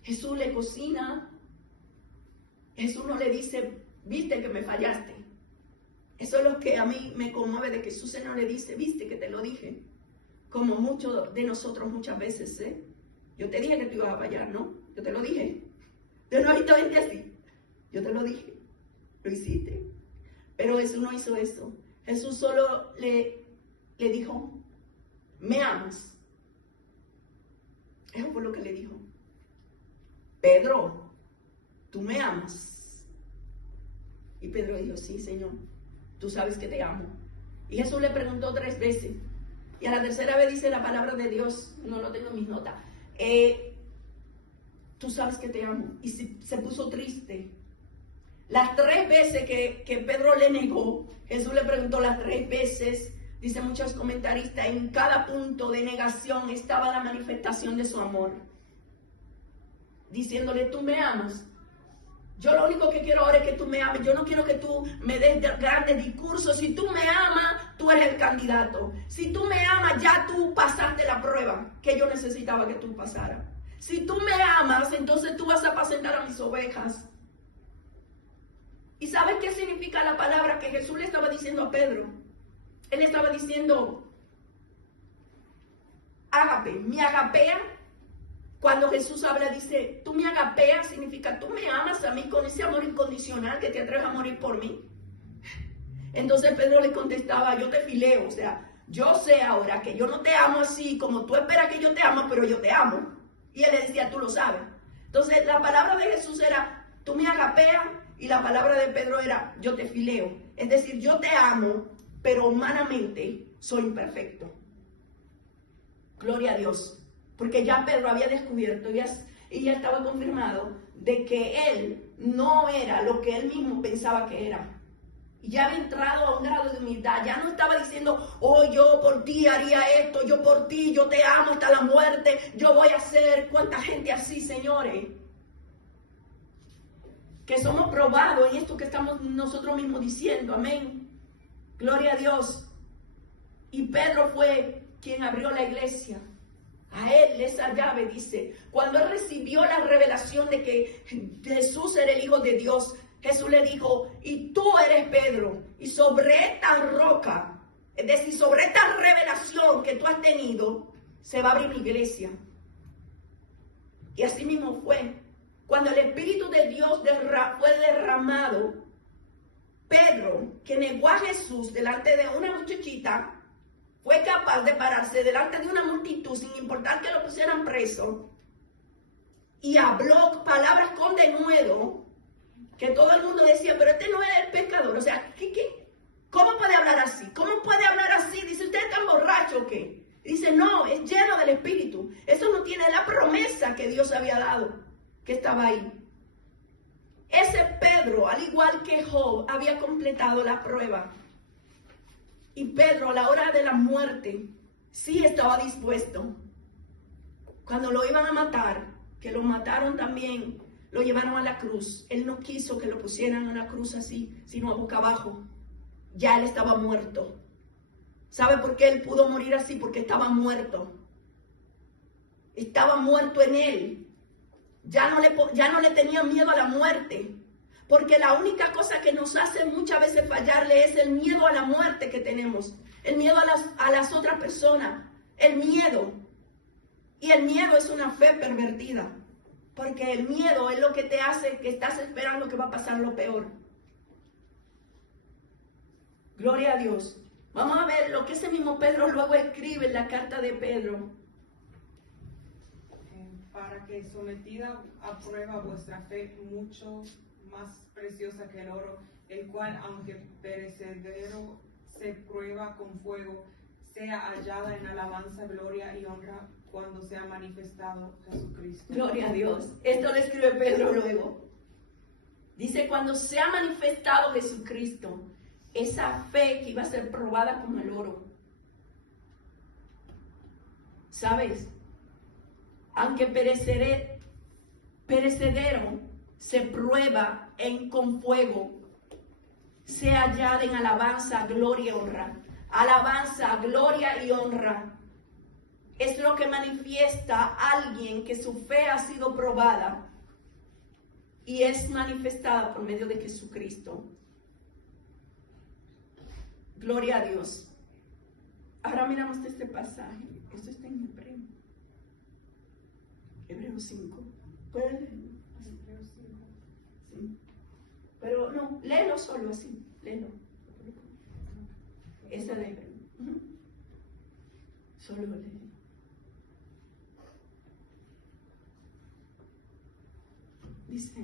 Jesús le cocina. Jesús no le dice, viste que me fallaste. Eso es lo que a mí me conmueve de que Jesús no le dice, viste que te lo dije. Como muchos de nosotros muchas veces, yo te dije que te ibas a fallar, ¿no? Yo te lo dije. Yo no ahorita vente así. Yo te lo dije. Lo hiciste. Pero Jesús no hizo eso. Jesús solo le dijo, ¿me amas? Eso fue lo que le dijo. Pedro, ¿tú me amas? Y Pedro dijo, sí, Señor, tú sabes que te amo. Y Jesús le preguntó 3 veces. Y a la tercera vez dice la palabra de Dios, no lo tengo en mis notas, tú sabes que te amo. Y se puso triste. Las 3 veces que Pedro le negó, Jesús le preguntó las 3 veces, dicen muchos comentaristas, en cada punto de negación estaba la manifestación de su amor. Diciéndole, tú me amas. Yo lo único que quiero ahora es que tú me ames. Yo no quiero que tú me des grandes discursos. Si tú me amas, tú eres el candidato. Si tú me amas, ya tú pasaste la prueba que yo necesitaba que tú pasaras. Si tú me amas, entonces tú vas a apacentar a mis ovejas. ¿Y sabes qué significa la palabra que Jesús le estaba diciendo a Pedro? Él estaba diciendo, ágape, me agapea. Cuando Jesús habla, dice, tú me agapeas, significa, tú me amas a mí con ese amor incondicional que te atreves a morir por mí. Entonces Pedro le contestaba, yo te fileo, o sea, yo sé ahora que yo no te amo así como tú esperas que yo te amo, pero yo te amo. Y él le decía, tú lo sabes. Entonces la palabra de Jesús era, tú me agapeas, y la palabra de Pedro era, yo te fileo. Es decir, yo te amo, pero humanamente soy imperfecto. Gloria a Dios. Porque ya Pedro había descubierto y ya estaba confirmado de que él no era lo que él mismo pensaba que era. Y ya había entrado a un grado de humildad. Ya no estaba diciendo, oh, yo por ti haría esto, yo por ti, yo te amo hasta la muerte, yo voy a hacer. ¿Cuánta gente así, señores? Que somos probados en esto que estamos nosotros mismos diciendo. Amén. Gloria a Dios. Y Pedro fue quien abrió la iglesia. A él esa llave, dice, cuando él recibió la revelación de que Jesús era el Hijo de Dios, Jesús le dijo, y tú eres Pedro, y sobre esta roca, es decir, sobre esta revelación que tú has tenido, se va a abrir mi iglesia. Y así mismo fue. Cuando el Espíritu de Dios fue derramado, Pedro, que negó a Jesús delante de una muchachita, fue capaz de pararse delante de una multitud sin importar que lo pusieran preso y habló palabras con denuedo que todo el mundo decía, pero este no es el pescador. O sea, ¿cómo puede hablar así? ¿Cómo puede hablar así? Dice, ¿usted es tan borracho o qué? Dice, no, es lleno del Espíritu. Eso no tiene la promesa que Dios había dado, que estaba ahí. Ese Pedro, al igual que Job, había completado la prueba. Y Pedro, a la hora de la muerte, sí estaba dispuesto. Cuando lo iban a matar, que lo mataron también, lo llevaron a la cruz. Él no quiso que lo pusieran a la cruz así, sino a boca abajo. Ya él estaba muerto. ¿Sabe por qué él pudo morir así? Porque estaba muerto. Estaba muerto en él. Ya no le tenía miedo a la muerte. Porque la única cosa que nos hace muchas veces fallarle es el miedo a la muerte que tenemos. El miedo a las otras personas. El miedo. Y el miedo es una fe pervertida. Porque el miedo es lo que te hace que estás esperando que va a pasar lo peor. Gloria a Dios. Vamos a ver lo que ese mismo Pedro luego escribe en la carta de Pedro. Para que sometida a prueba vuestra fe, mucho más preciosa que el oro, el cual, aunque perecedero, se prueba con fuego, sea hallada en alabanza, gloria y honra cuando sea manifestado Jesucristo. Gloria a Dios. Esto lo escribe Pedro luego. Dice, cuando sea manifestado Jesucristo, esa fe que iba a ser probada como el oro. ¿Sabes? Aunque perecedero se prueba con fuego, sea hallada en alabanza, gloria y honra. Alabanza, gloria y honra. Es lo que manifiesta a alguien que su fe ha sido probada y es manifestada por medio de Jesucristo. Gloria a Dios. Ahora miramos este pasaje. Esto está en Hebreos 5. ¿Pueden leerlo? Hebreos 5. Sí. Pero no, léelo solo así. Léelo. Esa de Hebreos. Solo léelo. Dice.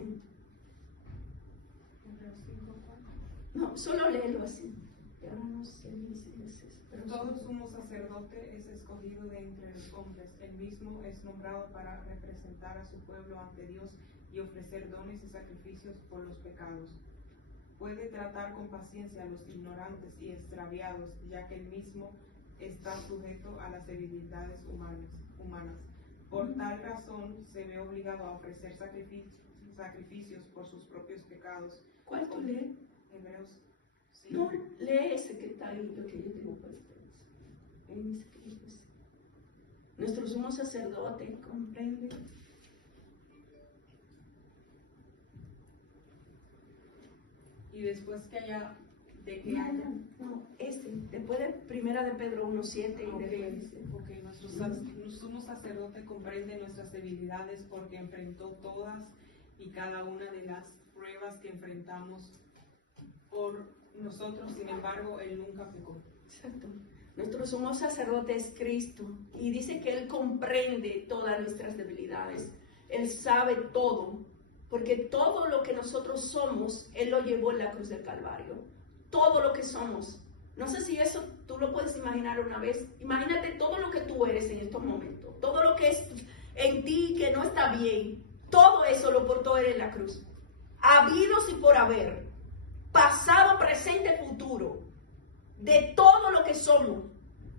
Hebreos 5. No, solo léelo así. Ahora no sé si es eso. Todo sumo sacerdote es escogido de entre los hombres. Él mismo es nombrado para representar a su pueblo ante Dios y ofrecer dones y sacrificios por los pecados. Puede tratar con paciencia a los ignorantes y extraviados, ya que él mismo está sujeto a las debilidades humanas. Por tal razón se ve obligado a ofrecer sacrificios por sus propios pecados. ¿Cuál tú lees? Hebreos 5. No, lee ese que está ahí, lo que yo tengo puesto. En ese que dice. Nuestro sumo sacerdote comprende. Y después que haya, No, ese, después de primera de Pedro 1:7 y okay, nuestro sumo sacerdote comprende nuestras debilidades porque enfrentó todas y cada una de las pruebas que enfrentamos por nosotros, sin embargo, él nunca pecó. Exacto. Nuestro sumo sacerdote es Cristo y dice que él comprende todas nuestras debilidades. Él sabe todo, porque todo lo que nosotros somos, él lo llevó en la cruz del Calvario. Todo lo que somos. No sé si eso tú lo puedes imaginar una vez. Imagínate todo lo que tú eres en estos momentos. Todo lo que es en ti que no está bien. Todo eso lo portó él en la cruz. Habidos y por haber. Pasado, presente, futuro. De todo lo que somos.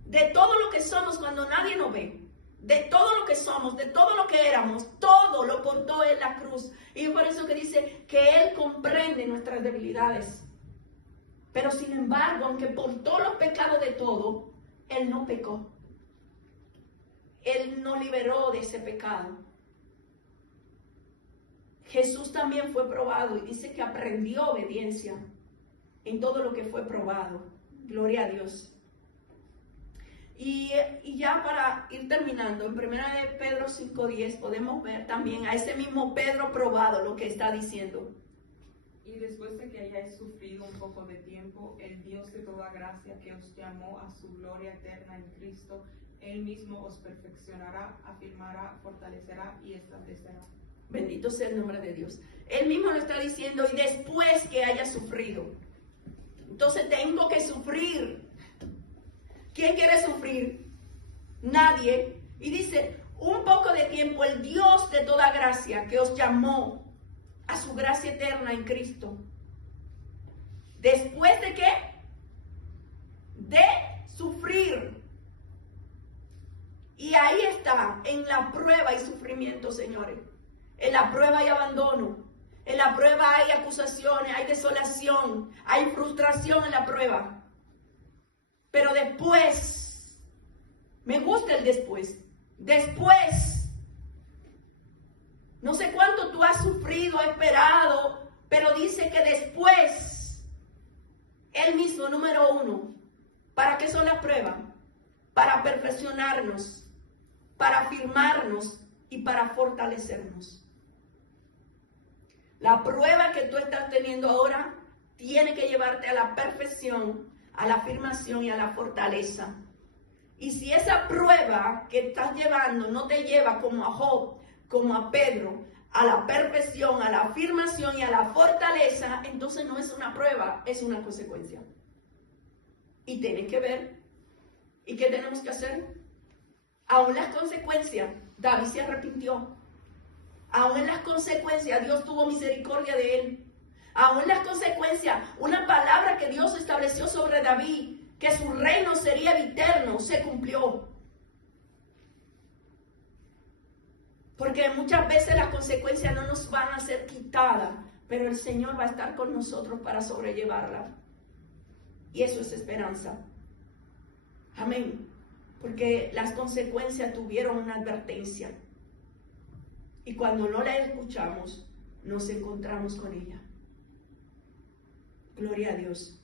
De todo lo que somos cuando nadie nos ve. De todo lo que somos, de todo lo que éramos, todo lo portó en la cruz. Y por eso que dice que él comprende nuestras debilidades. Pero sin embargo, aunque portó los pecados de todo, él no pecó. Él no liberó de ese pecado. Jesús también fue probado y dice que aprendió obediencia en todo lo que fue probado. Gloria a Dios. Y ya para ir terminando, en 1 de Pedro 5:10 podemos ver también a ese mismo Pedro probado lo que está diciendo. Y después de que hayáis sufrido un poco de tiempo, el Dios de toda gracia que os llamó a su gloria eterna en Cristo, él mismo os perfeccionará, afirmará, fortalecerá y establecerá. Bendito sea el nombre de Dios. Él mismo lo está diciendo, y después que haya sufrido. Entonces tengo que sufrir. ¿Quién quiere sufrir? Nadie. Y dice, un poco de tiempo, el Dios de toda gracia que os llamó a su gracia eterna en Cristo. ¿Después de qué? De sufrir. Y ahí está, en la prueba y sufrimiento, señores. En la prueba hay abandono. En la prueba hay acusaciones, hay desolación, hay frustración en la prueba. Pero después, me gusta el después. Después, no sé cuánto tú has sufrido, esperado, pero dice que después, Él mismo, número 1, ¿para qué son las pruebas? Para perfeccionarnos, para afirmarnos y para fortalecernos. La prueba que tú estás teniendo ahora tiene que llevarte a la perfección, a la afirmación y a la fortaleza. Y si esa prueba que estás llevando no te lleva como a Job, como a Pedro, a la perfección, a la afirmación y a la fortaleza, entonces no es una prueba, es una consecuencia. Y tienes que ver. ¿Y qué tenemos que hacer? Aún las consecuencias, David se arrepintió. Aún en las consecuencias, Dios tuvo misericordia de él. Aún en las consecuencias, una palabra que Dios estableció sobre David, que su reino sería eterno, se cumplió. Porque muchas veces las consecuencias no nos van a ser quitadas, pero el Señor va a estar con nosotros para sobrellevarla. Y eso es esperanza. Amén. Porque las consecuencias tuvieron una advertencia. Y cuando no la escuchamos, nos encontramos con ella. Gloria a Dios.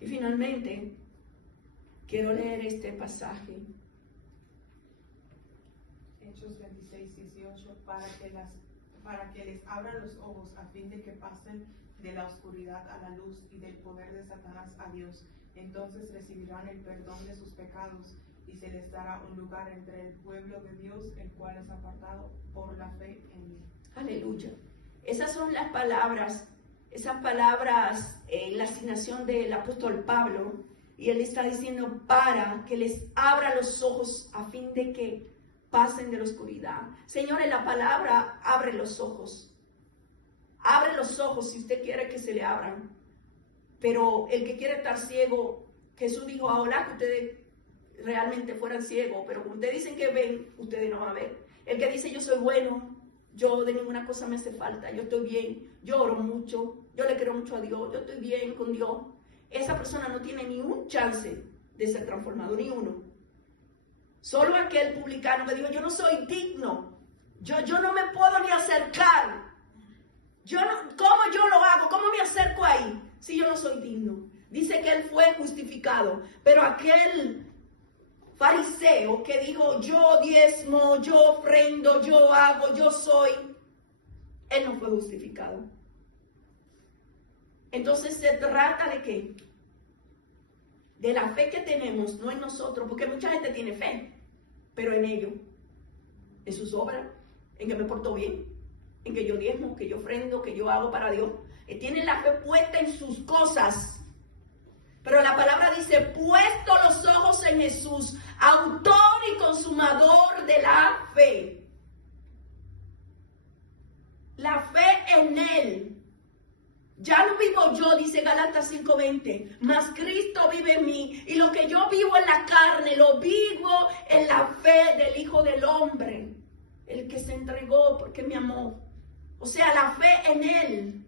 Y finalmente, quiero leer este pasaje. Hechos 26, 18, para que les abra los ojos a fin de que pasen de la oscuridad a la luz y del poder de Satanás a Dios. Entonces recibirán el perdón de sus pecados y se les dará un lugar entre el pueblo de Dios, el cual es apartado por la fe en mí. Aleluya. Esas son las palabras, en la asignación del apóstol Pablo, y él está diciendo para que les abra los ojos a fin de que pasen de la oscuridad. Señores, la palabra abre los ojos. Abre los ojos si usted quiere que se le abran. Pero el que quiere estar ciego, Jesús dijo, ahora que ustedes realmente fueran ciegos, pero como ustedes dicen que ven, ustedes no van a ver. El que dice yo soy bueno, yo de ninguna cosa me hace falta, yo estoy bien, yo oro mucho, yo le creo mucho a Dios, yo estoy bien con Dios. Esa persona no tiene ni un chance de ser transformado, ni uno. Solo aquel publicano que dijo, yo no soy digno, yo no me puedo ni acercar. ¿Cómo yo lo hago? ¿Cómo me acerco ahí? Si yo no soy digno. Dice que él fue justificado, pero aquel fariseo que dijo, yo diezmo, yo ofrendo, yo hago, yo soy, él no fue justificado. Entonces se trata de qué? De la fe que tenemos, no en nosotros, porque mucha gente tiene fe, pero en ello, en sus obras, en que me porto bien, en que yo diezmo, que yo ofrendo, que yo hago para Dios. Tienen la fe puesta en sus cosas. Pero la palabra dice, puesto los ojos en Jesús, autor y consumador de la fe. La fe en Él. Ya no vivo yo, dice Gálatas 5:20, mas Cristo vive en mí. Y lo que yo vivo en la carne, lo vivo en la fe del Hijo del Hombre. El que se entregó porque me amó. O sea, la fe en Él.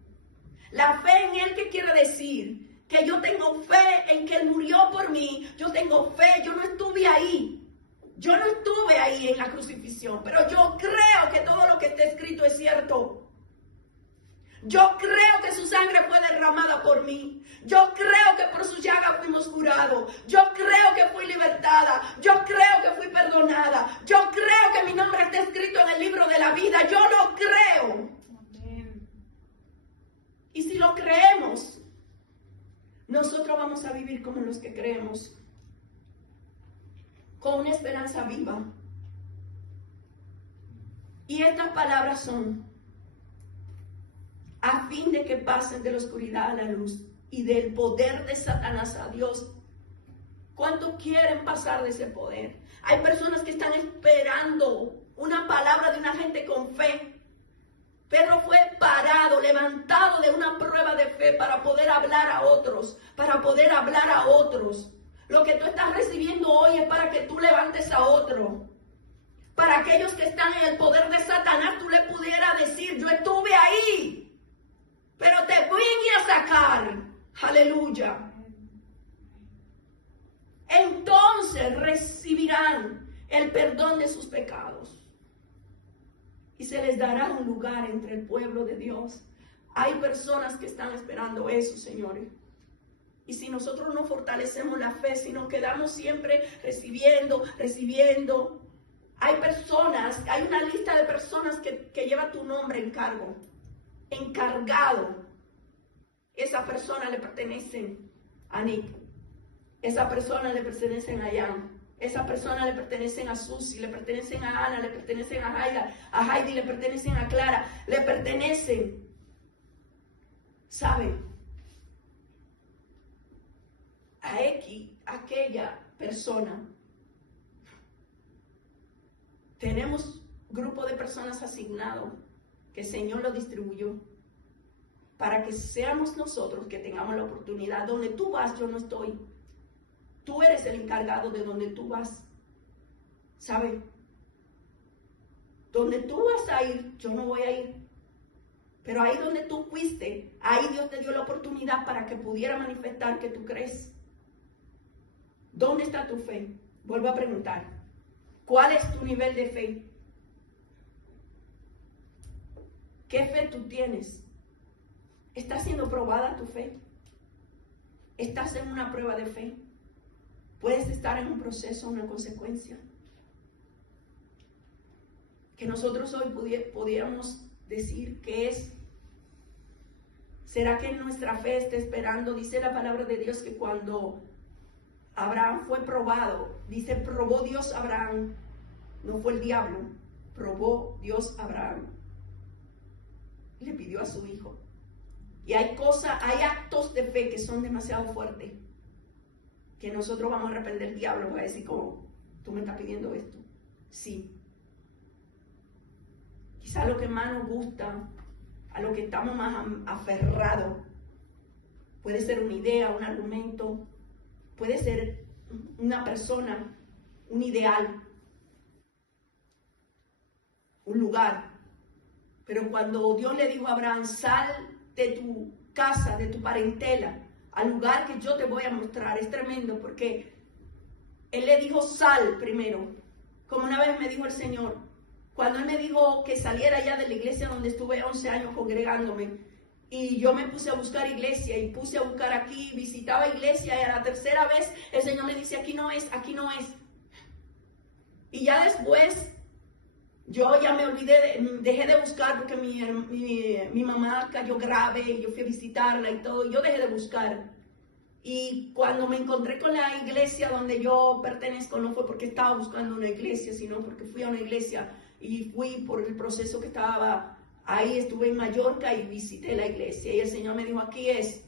La fe en Él, ¿qué quiere decir? Que yo tengo fe en que Él murió por mí. Yo tengo fe, yo no estuve ahí. Yo no estuve ahí en la crucifixión. Pero yo creo que todo lo que está escrito es cierto. Yo creo que su sangre fue derramada por mí. Yo creo que por su llaga fuimos curados. Yo creo que fui libertada. Yo creo que fui perdonada. Yo creo que mi nombre está escrito en el libro de la vida. Yo lo creo. Amén. Y si lo creemos, nosotros vamos a vivir como los que creemos. Con una esperanza viva. Y estas palabras son a fin de que pasen de la oscuridad a la luz y del poder de Satanás a Dios. ¿Cuántos quieren pasar de ese poder? Hay personas que están esperando una palabra de una gente con fe. Pedro fue parado, levantado de una prueba de fe para poder hablar a otros, Lo que tú estás recibiendo hoy es para que tú levantes a otro. Para aquellos que están en el poder de Satanás, tú le pudieras decir, yo estuve ahí. Pero te vine a sacar. Aleluya. entonces recibirán el perdón de sus pecados y se les dará un lugar entre el pueblo de Dios. Hay personas que están esperando eso, señores. Y si nosotros no fortalecemos la fe, si nos quedamos siempre recibiendo, hay personas, hay una lista de personas que lleva tu nombre en cargo, encargado. Esa persona le pertenecen a Nick, esa persona le pertenecen a Jan, esa persona le pertenecen a Susi, le pertenecen a Ana, le pertenecen a Jaida, a Heidi, le pertenecen a Clara, le pertenecen. ¿Saben? A aquella persona. Tenemos grupo de personas asignado que el Señor lo distribuyó para que seamos nosotros que tengamos la oportunidad. Donde tú vas, yo no estoy. Tú eres el encargado de donde tú vas. ¿Sabes? Donde tú vas a ir, yo no voy a ir. Pero ahí donde tú fuiste, ahí Dios te dio la oportunidad para que pudiera manifestar que tú crees. ¿Dónde está tu fe? Vuelvo a preguntar. ¿Cuál es tu nivel de fe? ¿Qué fe tú tienes? ¿Está siendo probada tu fe? ¿Estás en una prueba de fe? ¿Puedes estar en un proceso, una consecuencia? Que nosotros hoy pudiéramos decir que es. ¿Será que nuestra fe está esperando? Dice la palabra de Dios que cuando Abraham fue probado, dice, probó Dios a Abraham, no fue el diablo, probó Dios a Abraham. Le pidió a su hijo. Y hay actos de fe que son demasiado fuertes, que nosotros vamos a reprender el diablo, va a decir como, tú me estás pidiendo esto. Sí. Quizá lo que más nos gusta, a lo que estamos más aferrados, puede ser una idea, un argumento, puede ser una persona, un ideal, un lugar. Pero cuando Dios le dijo a Abraham, sal de tu casa, de tu parentela, al lugar que yo te voy a mostrar, es tremendo porque Él le dijo sal primero, como una vez me dijo el Señor, cuando Él me dijo que saliera ya de la iglesia donde estuve 11 años congregándome, y yo me puse a buscar iglesia y puse a buscar aquí, visitaba iglesia, y a la tercera vez el Señor me dice, aquí no es, aquí no es. Y ya después, yo ya me olvidé, dejé de buscar porque mi mamá cayó grave y yo fui a visitarla y todo, y yo dejé de buscar. Y cuando me encontré con la iglesia donde yo pertenezco, no fue porque estaba buscando una iglesia, sino porque fui a una iglesia y fui por el proceso que estaba ahí, estuve en Mallorca y visité la iglesia y el Señor me dijo, aquí es.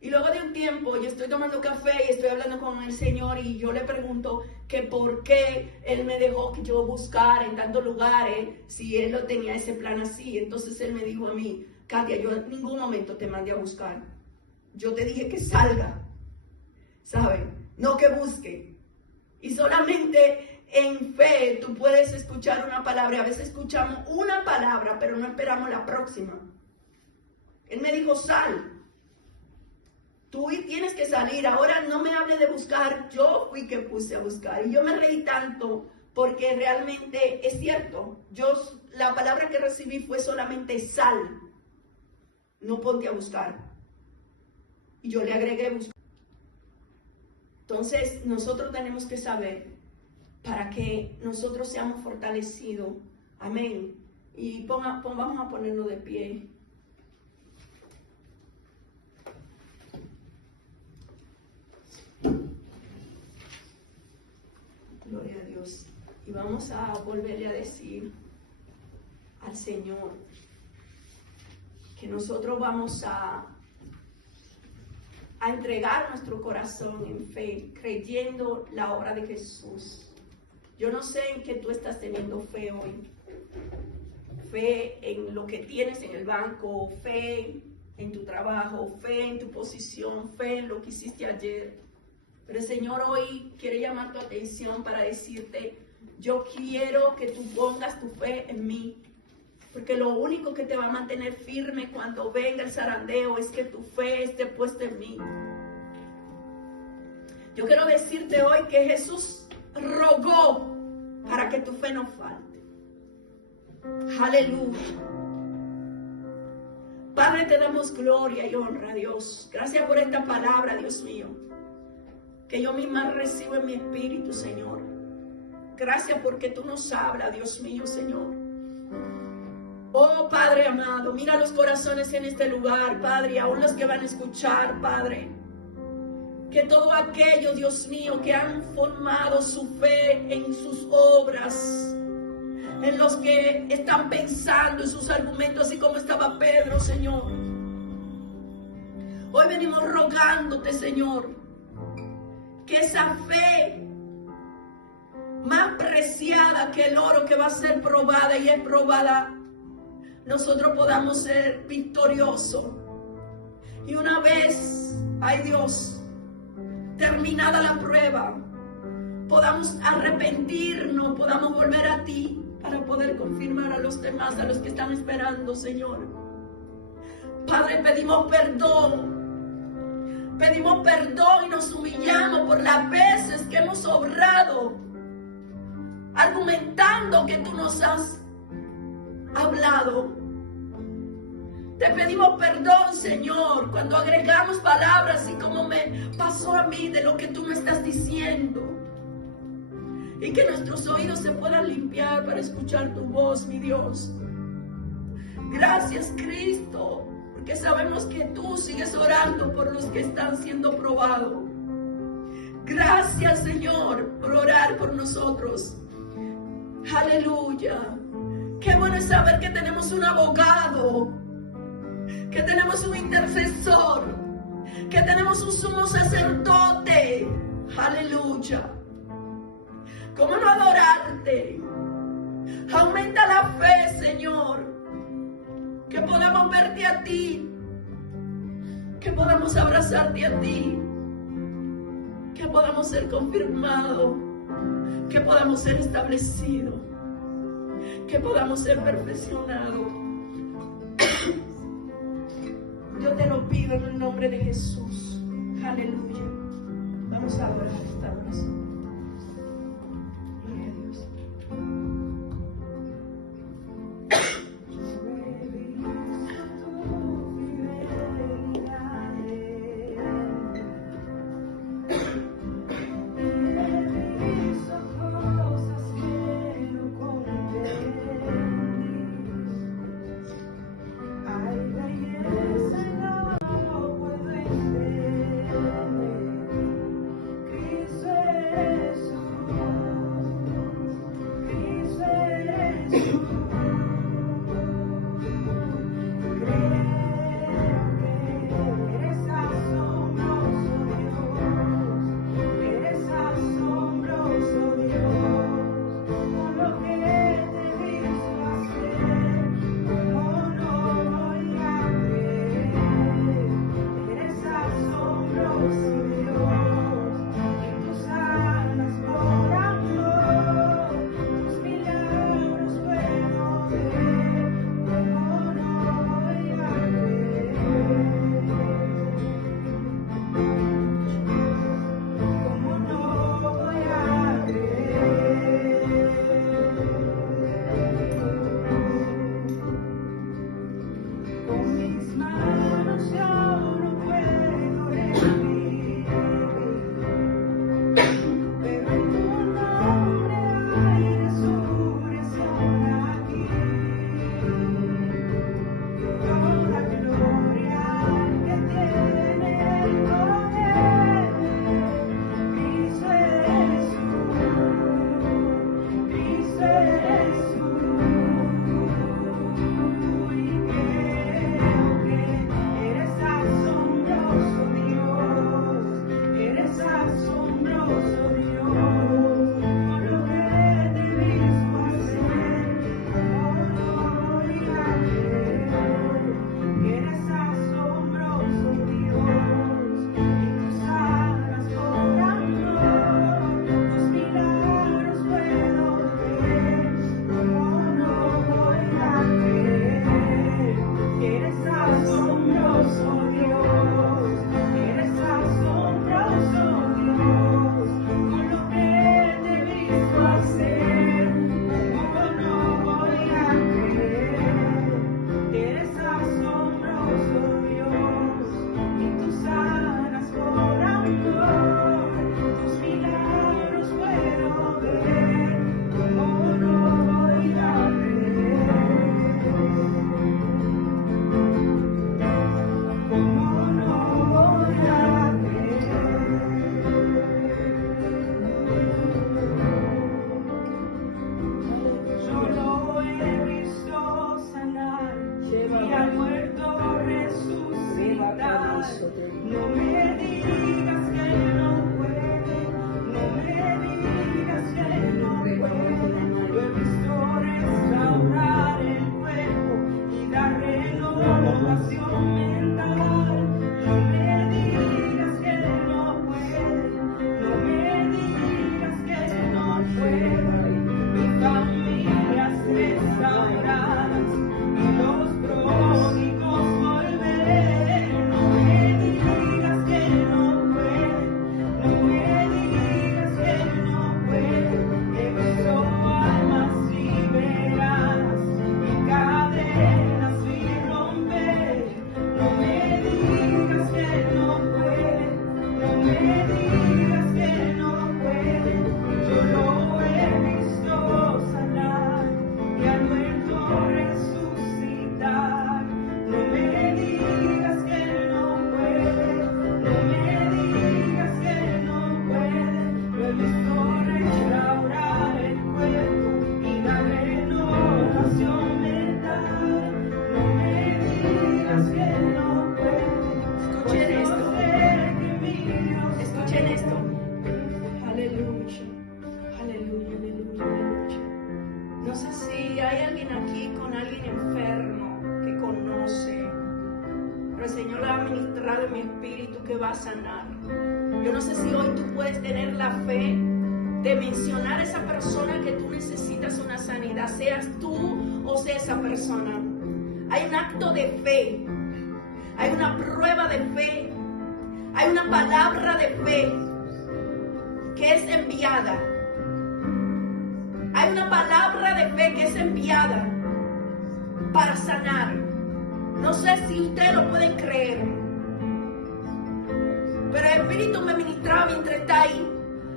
Y luego de un tiempo yo estoy tomando café y estoy hablando con el Señor y yo le pregunto que por qué Él me dejó que yo buscara en tantos lugares si Él lo tenía ese plan así. Entonces Él me dijo a mí, Katia, yo en ningún momento te mandé a buscar. Yo te dije que salga, ¿saben? No que busque. Y solamente en fe tú puedes escuchar una palabra. A veces escuchamos una palabra, pero no esperamos la próxima. Él me dijo, sal. Tú tienes que salir. Ahora no me hable de buscar. Yo fui que puse a buscar. Y yo me reí tanto porque realmente es cierto. La palabra que recibí fue solamente sal. No ponte a buscar. Y yo le agregué buscar. Entonces, nosotros tenemos que saber para que nosotros seamos fortalecidos. Amén. Y vamos a ponernos de pie. Gloria a Dios. Y vamos a volverle a decir al Señor que nosotros vamos a entregar nuestro corazón en fe, creyendo la obra de Jesús. Yo no sé en qué tú estás teniendo fe hoy. Fe en lo que tienes en el banco, fe en tu trabajo, fe en tu posición, fe en lo que hiciste ayer. Pero el Señor hoy quiere llamar tu atención para decirte, yo quiero que tú pongas tu fe en mí. Porque lo único que te va a mantener firme cuando venga el zarandeo es que tu fe esté puesta en mí. Yo quiero decirte hoy que Jesús rogó para que tu fe no falte. Aleluya. Padre, te damos gloria y honra, Dios. Gracias por esta palabra, Dios mío, que yo misma recibo en mi espíritu, Señor. Gracias porque tú nos hablas, Dios mío, Señor. Oh, Padre amado, mira los corazones en este lugar, Padre, aún los que van a escuchar, Padre. Que todo aquello, Dios mío, que han formado su fe en sus obras, en los que están pensando en sus argumentos, así como estaba Pedro, Señor. Hoy venimos rogándote, Señor, que esa fe más preciada que el oro que va a ser probada y es probada, nosotros podamos ser victoriosos. Y una vez, ay Dios, terminada la prueba, podamos arrepentirnos, podamos volver a ti para poder confirmar a los demás, a los que están esperando, Señor. Padre, pedimos perdón y nos humillamos por las veces que hemos obrado, argumentando que tú nos has hablado. Te pedimos perdón, Señor, cuando agregamos palabras, así como me pasó a mí, de lo que tú me estás diciendo. Y que nuestros oídos se puedan limpiar para escuchar tu voz, mi Dios. Gracias, Cristo, porque sabemos que tú sigues orando por los que están siendo probados. Gracias, Señor, por orar por nosotros. Aleluya. Qué bueno es saber que tenemos un abogado, que tenemos un intercesor, que tenemos un sumo sacerdote. Aleluya. ¿Cómo no adorarte? Aumenta la fe, Señor, que podamos verte a ti, que podamos abrazarte a ti, que podamos ser confirmados, que podamos ser establecidos, que podamos ser perfeccionados. Yo te lo pido en el nombre de Jesús. Aleluya. Vamos a adorar esta oración. Gloria a Dios. Cristo aleluya. Aleluya, aleluya, aleluya. No sé si hay alguien aquí con alguien enfermo que conoce, pero el Señor le ha ministrado en mi espíritu que va a sanar. Yo no sé si hoy tú puedes tener la fe de mencionar a esa persona que tú necesitas una sanidad, seas tú o sea esa persona. Hay un acto de fe, hay una prueba de fe, hay una palabra de fe que es enviada. Hay una palabra de fe que es enviada para sanar. No sé si ustedes lo pueden creer, pero el Espíritu me ministraba mientras está ahí.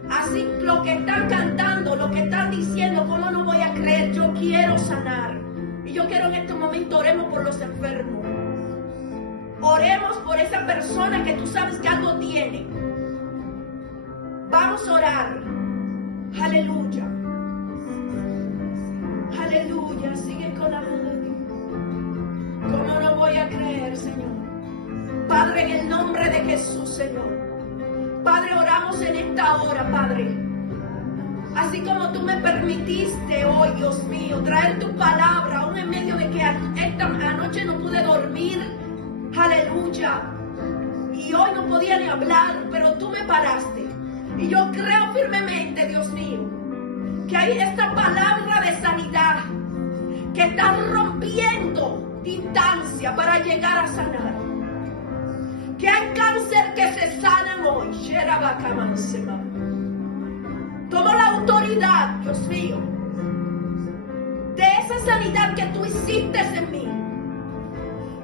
Así lo que están cantando, lo que están diciendo, ¿cómo no voy a creer? Yo quiero sanar. Y yo quiero en este momento oremos por los enfermos. Oremos por esa persona que tú sabes que algo tiene. Vamos a orar. Aleluya. Aleluya. Sigue con la mano de Dios. ¿Cómo no voy a creer, Señor? Padre, en el nombre de Jesús, Señor. Padre, oramos en esta hora, Padre. Así como tú me permitiste hoy, Dios mío, traer tu palabra, aún en medio de que esta anoche no pude dormir. Aleluya. Y hoy no podía ni hablar, pero tú me paraste. Y yo creo firmemente, Dios mío, que hay esta palabra de sanidad que está rompiendo distancia para llegar a sanar. Que hay cáncer que se sanan hoy. Tomo la autoridad, Dios mío, de esa sanidad que tú hiciste en mí.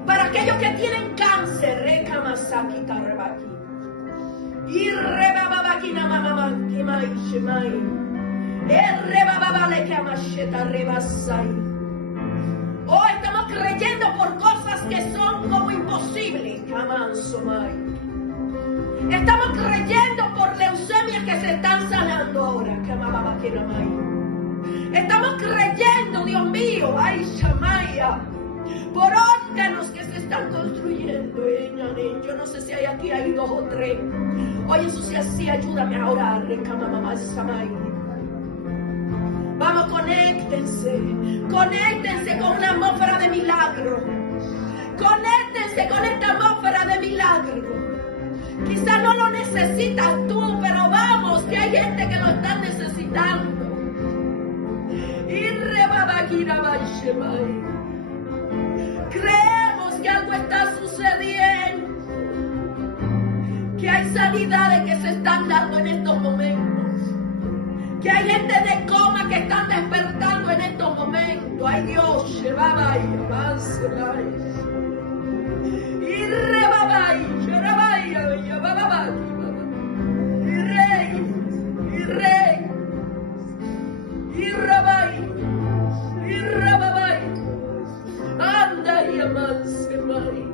Para aquellos que tienen cáncer, y rebababakina mamamaki shemai, rebababale que amasheta rebasai. Hoy estamos creyendo por cosas que son como imposibles. Estamos creyendo por leucemias que se están sanando ahora. Estamos creyendo, Dios mío, ay Shamaya, por órganos que se están construyendo. Yo no sé si aquí hay 2 o 3. Oye, eso sí, así, ayúdame a orar. Vamos, conéctense con una atmósfera de milagro. Conéctense con esta atmósfera de milagro. Quizás no lo necesitas tú, pero vamos, que hay gente que lo está necesitando. Creemos que algo está sucediendo, que hay sanidades que se están dando en estos momentos, que hay gente de coma que están despertando en estos momentos. Ay Dios, llevaba y avance, y rebabay, y rey, y rabay, anda y avance, Mari.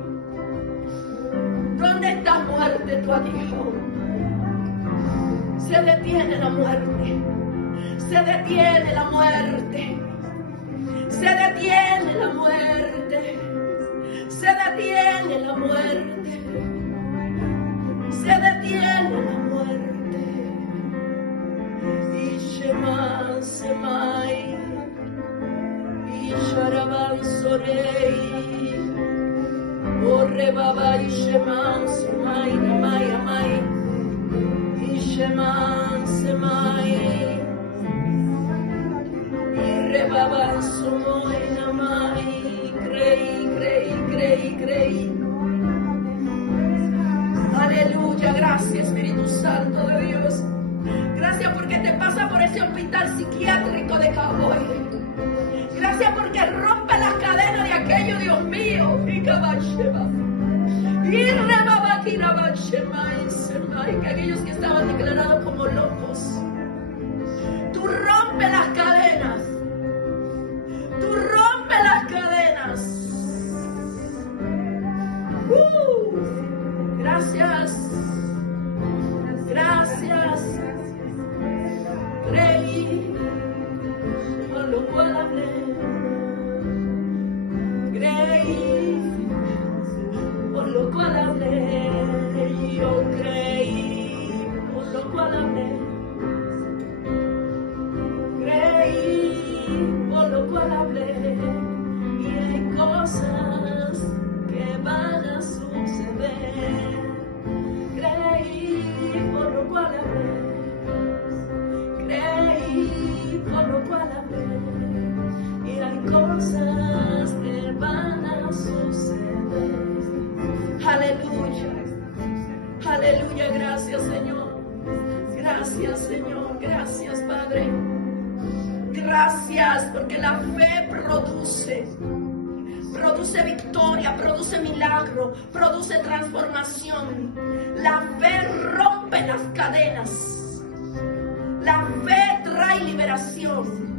¿Dónde está muerte tu aguijón? Se detiene la muerte, se detiene la muerte, se detiene la muerte, se detiene la muerte, se detiene la muerte. Y Shema Semai, y Sharaban Sorei, Orre Baba y Shema Semai, Amai, Amai, y Shema Semai, y Rebaban Somoi, Amai, creí. Aleluya, gracias Espíritu Santo de Dios. Gracias porque te pasa por ese hospital psiquiátrico de Cowboy. Gracias porque rompe las cadenas de aquello, Dios mío. Que aquellos que estaban declarados como locos, tú rompe las cadenas. Tú rompe las cadenas. Gracias. Gracias. Creí, por lo cual hablé. Creí, por lo cual hablé. Yo creí, por lo cual hablé. cosas que van a suceder. Aleluya. Aleluya, gracias Señor. Gracias Señor, gracias Padre. Gracias porque la fe produce victoria, produce milagro, produce transformación. La fe rompe las cadenas. La fe trae liberación.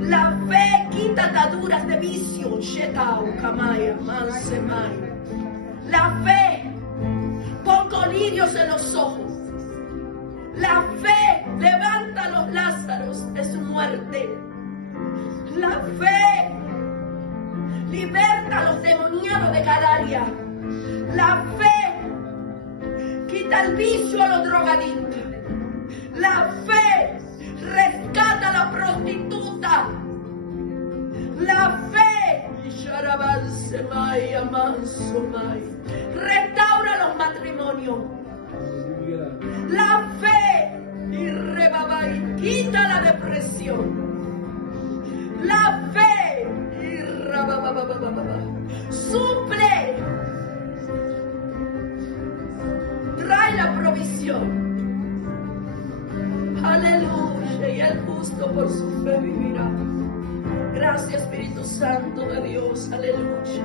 La fe quita ataduras de vicio. La fe pon colirios en los ojos. La fe levanta a los Lázaros de su muerte. La fe liberta a los demoniados de Galaria. La fe quita el vicio a los drogadictos. La fe rescata a la prostituta. La fe restaura los matrimonios. La fe quita la depresión. La fe suple, trae la provisión. Aleluya, y el justo por su fe vivirá. Gracias Espíritu Santo de Dios. Aleluya.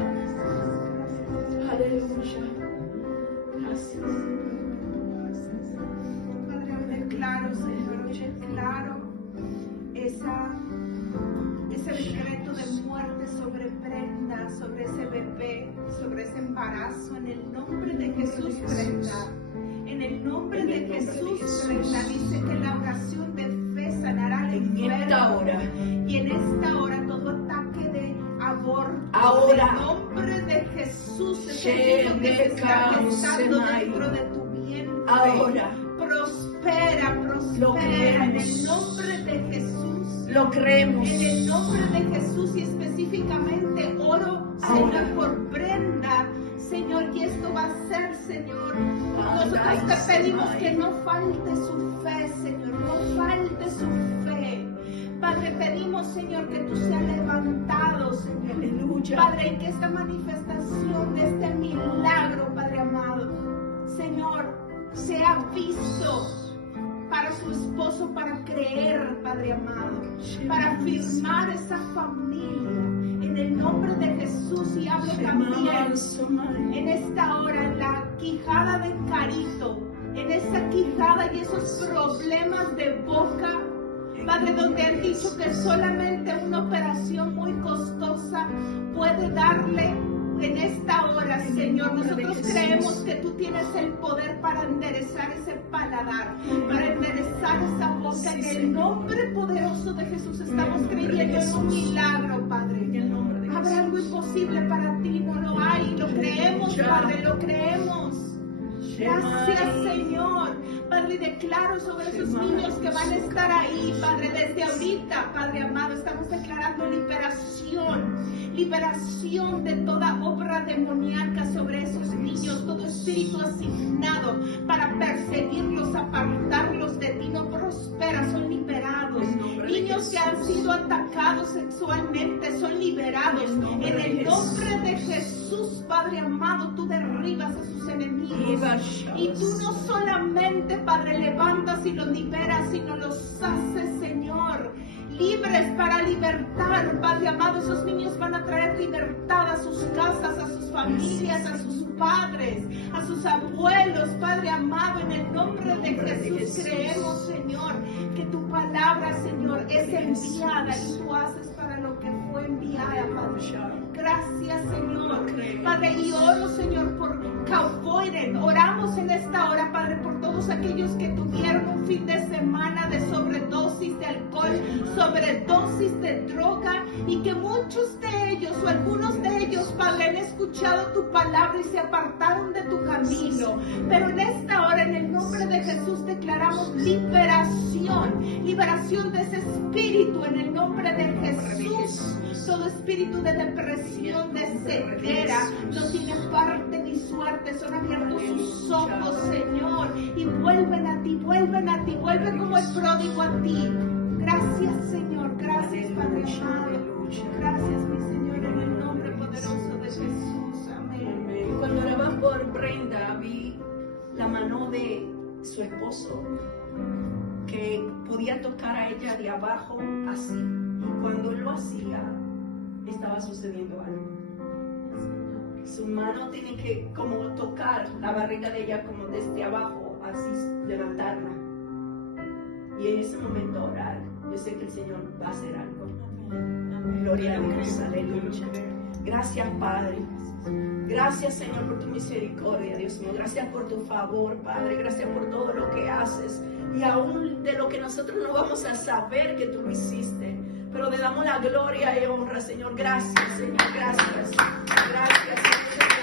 Aleluya. Gracias. Padre, yo declaro, Señor, yo declaro ese decreto de muerte sobre Brenda, sobre ese bebé, sobre ese embarazo, en el nombre de Jesús, Brenda. En el nombre de Jesús, Brenda, dice que la oración de fe sanará al enfermo. Y en esta hora todo ataque de aborto, ahora, en el nombre de Jesús, ese niño que se está gestando dentro de tu vientre, ahora prospera, en el nombre de Jesús. Lo creemos. En el nombre de Jesús, y específicamente oro, Señor, por Brenda, Señor, y esto va a ser, Señor. Nosotros te pedimos que no falte su fe, Señor, no falte su fe. Padre, pedimos, Señor, que tú seas levantado, Señor. Aleluya. Padre, en que esta manifestación de este milagro, Padre amado, Señor, sea visto para su esposo, para creer, Padre amado, para firmar esa familia en el nombre de Jesús. Y hablo también en esta hora en la quijada de Carito, en esa quijada y esos problemas de boca, Padre, donde han dicho que solamente una operación muy costosa puede darle. En esta hora, Señor, nosotros creemos que tú tienes el poder para enderezar ese paladar, para enderezar esa boca. En el nombre poderoso de Jesús estamos creyendo en un milagro, Padre. ¿Habrá algo imposible para ti? No lo hay. Lo creemos, Padre, lo creemos. Gracias, Señor. Padre, declaro sobre esos niños que van a estar ahí, Padre, desde ahorita, Padre amado, estamos declarando liberación de toda obra demoníaca sobre esos niños, todo espíritu asignado para perseguirlos, apartarlos de ti, no prospera, son liberados. Niños que han sido atacados sexualmente son liberados. En el nombre de Jesús, Padre amado, tú derribas a sus enemigos. Y tú no solamente, Padre, levantas y los liberas, sino los haces, Señor, libres para libertar, Padre amado. Esos niños van a traer libertad a sus casas, a sus familias, a sus padres, a sus abuelos, Padre amado. En el nombre de Jesús creemos, Señor, que tu palabra, Señor, es enviada y tú haces para lo que fue enviada, Padre. Gracias, Señor. Padre, y oro, Señor, por Cowboyden. Oramos en esta hora, Padre, por todos aquellos que tuvieron un fin de semana de sobredosis de alcohol, sobredosis de droga, y que muchos de ellos o algunos de ellos, Padre, han escuchado tu palabra y se apartaron de tu camino. Pero en esta hora, en el nombre de Jesús, declaramos liberación de ese espíritu en el nombre de Jesús. Todo espíritu de depresión, de ceguera, no tiene parte ni suerte, son abiertos sus ojos, Señor, y vuelven a ti, vuelven como el pródigo a ti. Gracias, Señor, gracias, Padre amado, gracias, mi Señor. su esposo, que podía tocar a ella de abajo así. Y cuando él lo hacía, estaba sucediendo algo. Su mano tiene que como tocar la barriga de ella como desde abajo, así levantarla. Y en ese momento orar. Yo sé que el Señor va a hacer algo. Gloria a Dios, aleluya. Gracias, Padre. Gracias, Señor, por tu misericordia, Dios mío. Gracias por tu favor, Padre. Gracias por todo lo que haces. Y aún de lo que nosotros no vamos a saber que tú lo hiciste. Pero le damos la gloria y honra, Señor. Gracias, Señor. Gracias. Gracias, Señor.